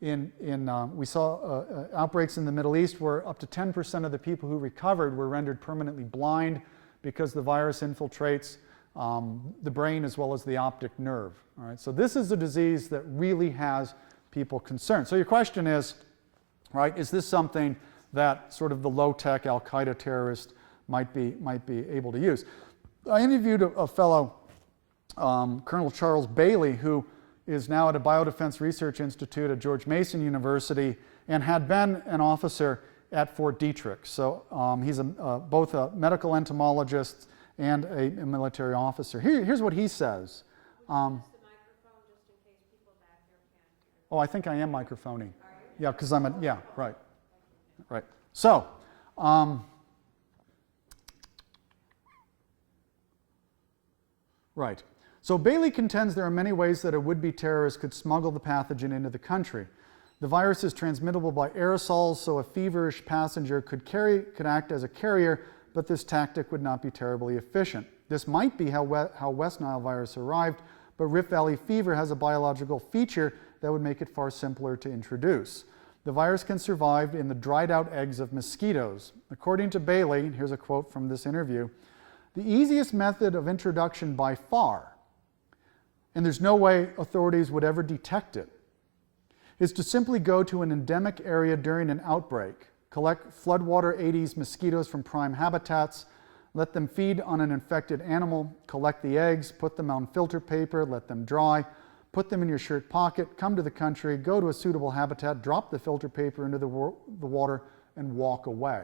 We saw outbreaks in the Middle East where up to 10% of the people who recovered were rendered permanently blind because the virus infiltrates the brain as well as the optic nerve. All right? So this is a disease that really has people concerned. So your question is, right, is this something that sort of the low-tech Al-Qaeda terrorist might be able to use? I interviewed a fellow, Colonel Charles Bailey, who is now at a Biodefense Research Institute at George Mason University and had been an officer at Fort Detrick. So he's both a medical entomologist and a military officer. Here's what he says. Oh, I think I am microphoning. Yeah, because right. So, right. So Bailey contends there are many ways that a would-be terrorist could smuggle the pathogen into the country. The virus is transmittable by aerosols, so a feverish passenger could act as a carrier, but this tactic would not be terribly efficient. This might be how West Nile virus arrived, but Rift Valley fever has a biological feature that would make it far simpler to introduce. The virus can survive in the dried-out eggs of mosquitoes. According to Bailey, here's a quote from this interview, "The easiest method of introduction by far, and there's no way authorities would ever detect it, is to simply go to an endemic area during an outbreak, collect floodwater Aedes mosquitoes from prime habitats, let them feed on an infected animal, collect the eggs, put them on filter paper, let them dry, put them in your shirt pocket, come to the country, go to a suitable habitat, drop the filter paper into the water, and walk away."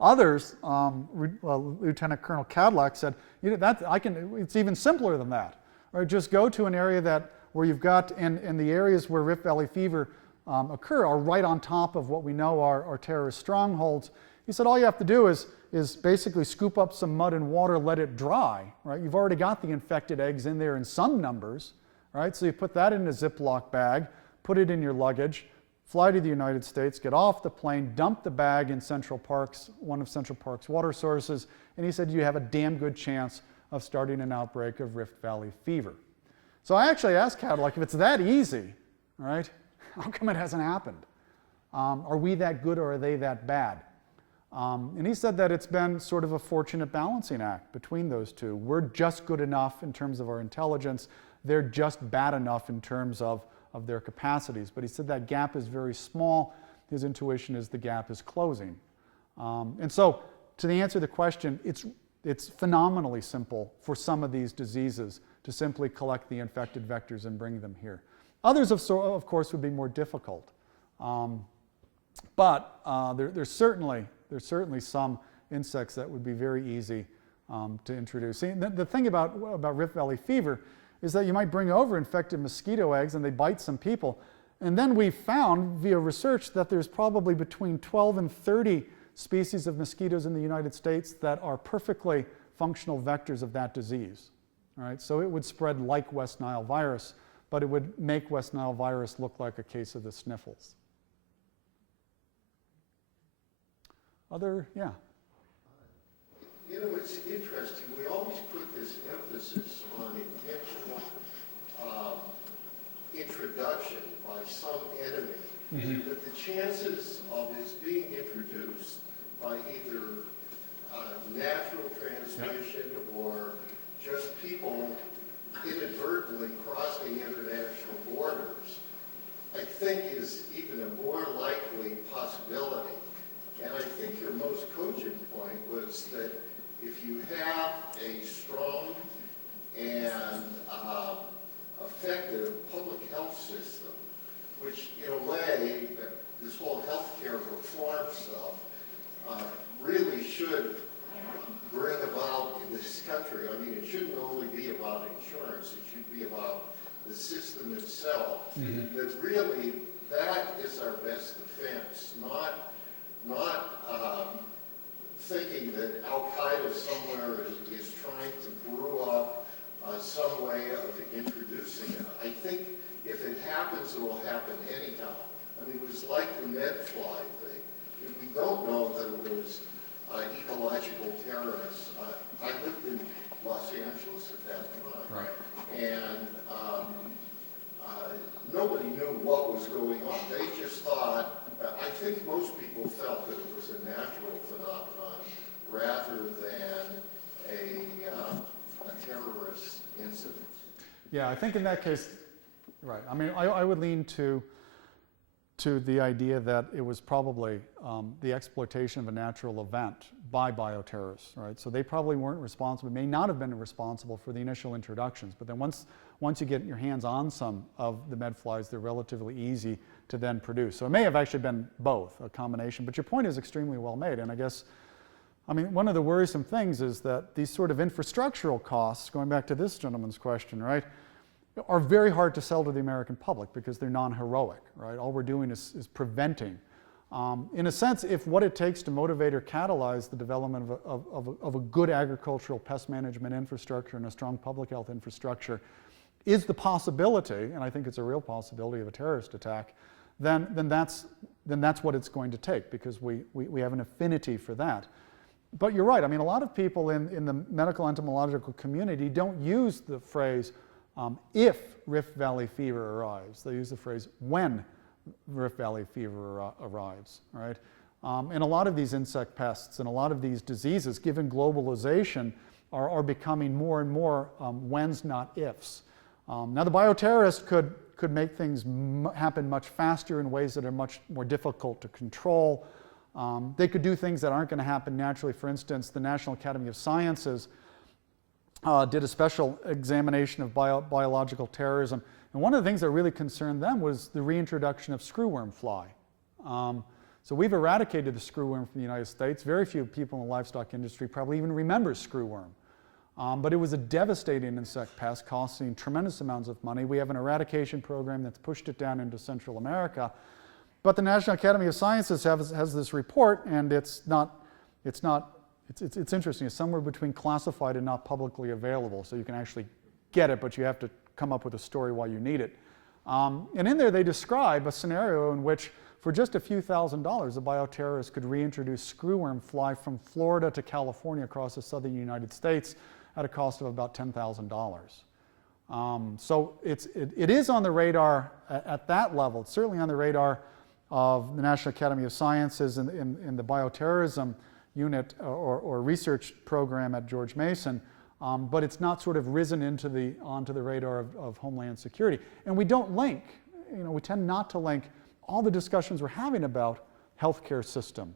Others, Lieutenant Colonel Cadillac said, it's even simpler than that. Right? Just go to an area where you've got, and the areas where Rift Valley fever occur are right on top of what we know are terrorist strongholds. He said all you have to do is basically scoop up some mud and water, let it dry, right? You've already got the infected eggs in there in some numbers, right? So you put that in a Ziploc bag, put it in your luggage, fly to the United States, get off the plane, dump the bag in Central Park's, one of Central Park's water sources, and he said you have a damn good chance of starting an outbreak of Rift Valley fever. So I actually asked Cadillac, if it's that easy, right, how come it hasn't happened? Are we that good or are they that bad? And he said that it's been sort of a fortunate balancing act between those two. We're just good enough in terms of our intelligence. They're just bad enough in terms of their capacities. But he said that gap is very small. His intuition is the gap is closing. And so to answer the question, it's phenomenally simple for some of these diseases to simply collect the infected vectors and bring them here. Others, of course, would be more difficult. But there's certainly some insects that would be very easy to introduce. See, the thing about Rift Valley fever is that you might bring over infected mosquito eggs and they bite some people. And then we found via research that there's probably between 12 and 30 species of mosquitoes in the United States that are perfectly functional vectors of that disease. All right? So it would spread like West Nile virus, but it would make West Nile virus look like a case of the sniffles. Yeah. You know, it's interesting. We always put this emphasis on intentional introduction by some enemy. Mm-hmm. But the chances of this being introduced by either natural transmission or just people inadvertently crossing international borders, I think is even a more likely possibility. And I think your most cogent point was that if you have a strong and effective public health system, which in a way, this whole healthcare reform stuff really should bring about in this country. I mean, it shouldn't only be about insurance, it should be about the system itself. Mm-hmm. That really, that is our best defense, not thinking that Al-Qaeda somewhere is trying to brew up some way of introducing it. I think if it happens, it will happen anyhow. I mean, it was like the Medfly thing. We don't know that it was ecological terrorists. I lived in Los Angeles at that time. Right. And nobody knew what was going on. They just thought, I think most people felt that it was a natural phenomenon rather than a terrorist incident. Yeah, I think in that case, right. I mean, I would lean to the idea that it was probably the exploitation of a natural event by bioterrorists, right? So they probably weren't responsible, may not have been responsible for the initial introductions, but then once you get your hands on some of the medflies, they're relatively easy to then produce. So it may have actually been both, a combination, but your point is extremely well made, and I guess, I mean, one of the worrisome things is that these sort of infrastructural costs, going back to this gentleman's question, right, are very hard to sell to the American public because they're non-heroic, right? All we're doing is preventing. In a sense, if what it takes to motivate or catalyze the development of a good agricultural pest management infrastructure and a strong public health infrastructure is the possibility, and I think it's a real possibility of a terrorist attack, then that's what it's going to take because we have an affinity for that. But you're right, I mean, a lot of people in the medical entomological community don't use the phrase if Rift Valley fever arrives. They use the phrase when Rift Valley fever arrives, right? And a lot of these insect pests and a lot of these diseases, given globalization, are becoming more and more whens, not ifs. Now the bioterrorist could make things happen much faster in ways that are much more difficult to control. They could do things that aren't going to happen naturally. For instance, the National Academy of Sciences did a special examination of biological terrorism. And one of the things that really concerned them was the reintroduction of screwworm fly. So we've eradicated the screwworm from the United States. Very few people in the livestock industry probably even remember screwworm. But it was a devastating insect pest costing tremendous amounts of money. We have an eradication program that's pushed it down into Central America. But the National Academy of Sciences has this report, and it's interesting. It's somewhere between classified and not publicly available, so you can actually get it, but you have to come up with a story why you need it. And in there they describe a scenario in which for just a few $1,000s, a bioterrorist could reintroduce screwworm fly from Florida to California across the southern United States at a cost of about $10,000. So it is on the radar at that level. It's certainly on the radar of the National Academy of Sciences in the bioterrorism unit or research program at George Mason, but it's not sort of risen onto the radar of Homeland Security. And we don't link, we tend not to link all the discussions we're having about healthcare system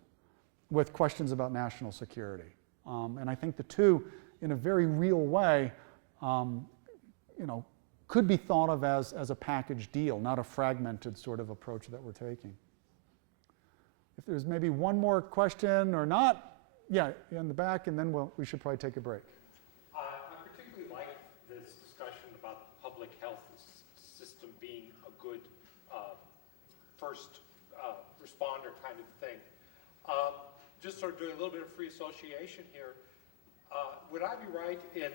with questions about national security. And I think the two, in a very real way, could be thought of as a package deal, not a fragmented sort of approach that we're taking. If there's maybe one more question or not, yeah, in the back, and then we should probably take a break. I particularly like this discussion about the public health system being a good first responder kind of thing. Just sort of doing a little bit of free association here, would I be right in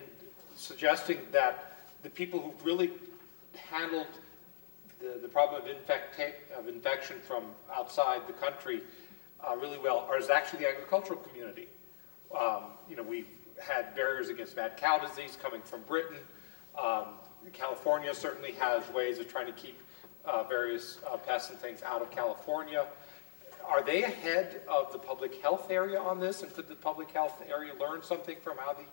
suggesting that the people who really handled the problem of infection from outside the country really well is actually the agricultural community? We've had barriers against mad cow disease coming from Britain. California certainly has ways of trying to keep various pests and things out of California. Are they ahead of the public health area on this? And could the public health area learn something from how the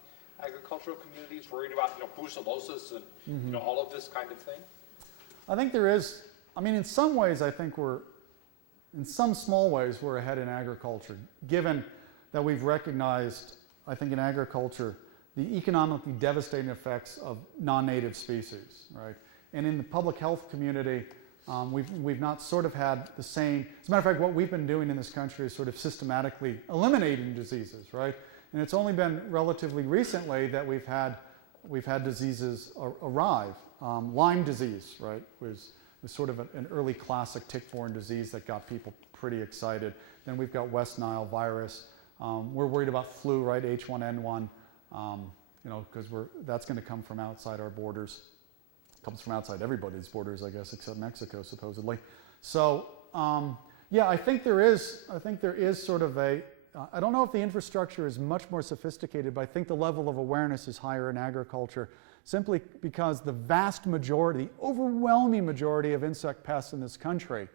agricultural community is worried about, brucellosis and all of this kind of thing? I think there is. In some ways, I think in some small ways, we're ahead in agriculture, given that we've recognized, I think, in agriculture, the economically devastating effects of non-native species, right? And in the public health community, we've not sort of had the same. As a matter of fact, what we've been doing in this country is sort of systematically eliminating diseases, right? And it's only been relatively recently that we've had diseases arrive. Lyme disease, right, was sort of an early classic tick-borne disease that got people pretty excited. Then we've got West Nile virus. We're worried about flu, right, H1N1, because that's going to come from outside our borders. It comes from outside everybody's borders, I guess, except Mexico, supposedly. So, yeah, I think there is sort of I don't know if the infrastructure is much more sophisticated, but I think the level of awareness is higher in agriculture, simply because the vast majority, the overwhelming majority of insect pests in this country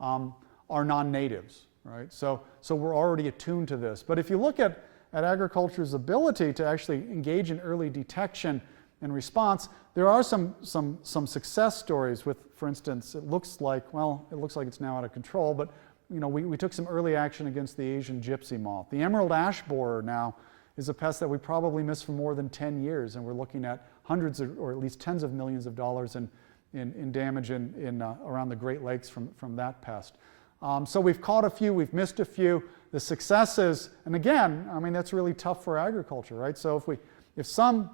are non-natives, right? So we're already attuned to this. But if you look at agriculture's ability to actually engage in early detection and response, there are some success stories with, for instance, it looks like it's now out of control, but we took some early action against the Asian gypsy moth. The emerald ash borer now is a pest that we probably missed for more than 10 years, and we're looking at hundreds or at least tens of millions of dollars in damage around the Great Lakes from that pest. So we've caught a few, we've missed a few. The successes, and again, that's really tough for agriculture, right? So if some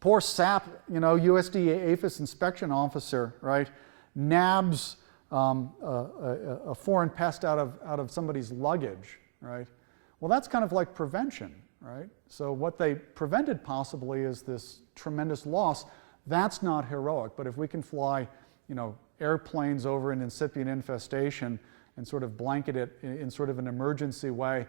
poor sap, USDA APHIS inspection officer, right, nabs a foreign pest out of somebody's luggage, right? Well, that's kind of like prevention, right? So what they prevented possibly is this tremendous loss. That's not heroic, but if we can fly, airplanes over an incipient infestation and sort of blanket it in sort of an emergency way,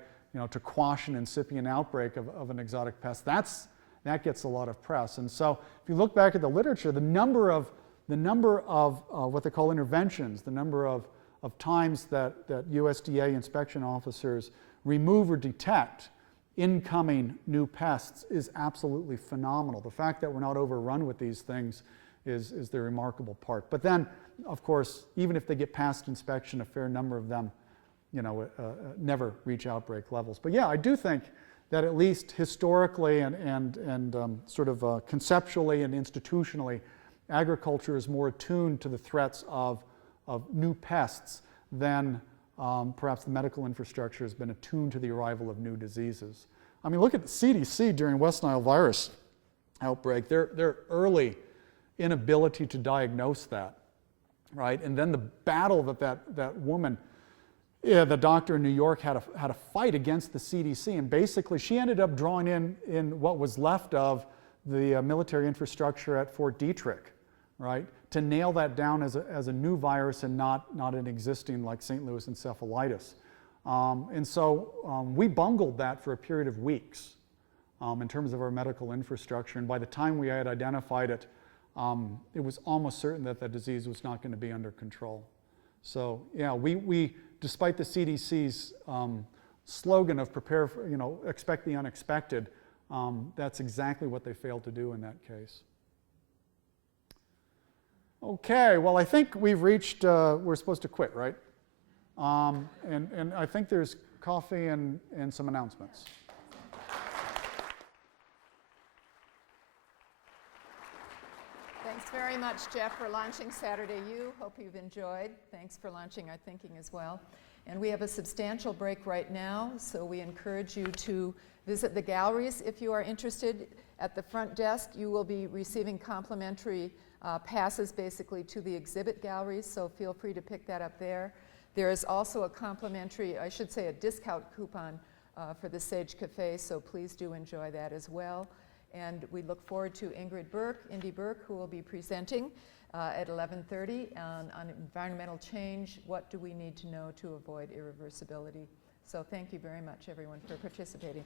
to quash an incipient outbreak of an exotic pest, that gets a lot of press. And so if you look back at the literature, the number of what they call interventions, the number of times that USDA inspection officers remove or detect incoming new pests is absolutely phenomenal. The fact that we're not overrun with these things is the remarkable part. But then, of course, even if they get past inspection, a fair number of them, never reach outbreak levels. But yeah, I do think that at least historically and sort of conceptually and institutionally, agriculture is more attuned to the threats of new pests than perhaps the medical infrastructure has been attuned to the arrival of new diseases. Look at the CDC during West Nile virus outbreak. Their early inability to diagnose that right? And then the battle that woman, the doctor in New York, had a fight against the CDC, and basically she ended up drawing in what was left of the military infrastructure at Fort Detrick, right, to nail that down as a new virus and not an existing like St. Louis encephalitis. And so we bungled that for a period of weeks in terms of our medical infrastructure, and by the time we had identified it, it was almost certain that the disease was not going to be under control. So yeah, we despite the CDC's slogan of prepare for, expect the unexpected, that's exactly what they failed to do in that case. Okay, well, I think we've reached, we're supposed to quit, right? And I think there's coffee and some announcements. Thanks very much, Jeff, for launching Saturday U. Hope you've enjoyed. Thanks for launching our thinking as well. And we have a substantial break right now, so we encourage you to visit the galleries if you are interested. At the front desk, you will be receiving complimentary passes basically to the exhibit galleries, so feel free to pick that up there. There is also a complimentary, I should say a discount coupon for the Sage Cafe, so please do enjoy that as well. And we look forward to Indy Burke, who will be presenting at 11:30 on environmental change. What do we need to know to avoid irreversibility? So thank you very much, everyone, for participating.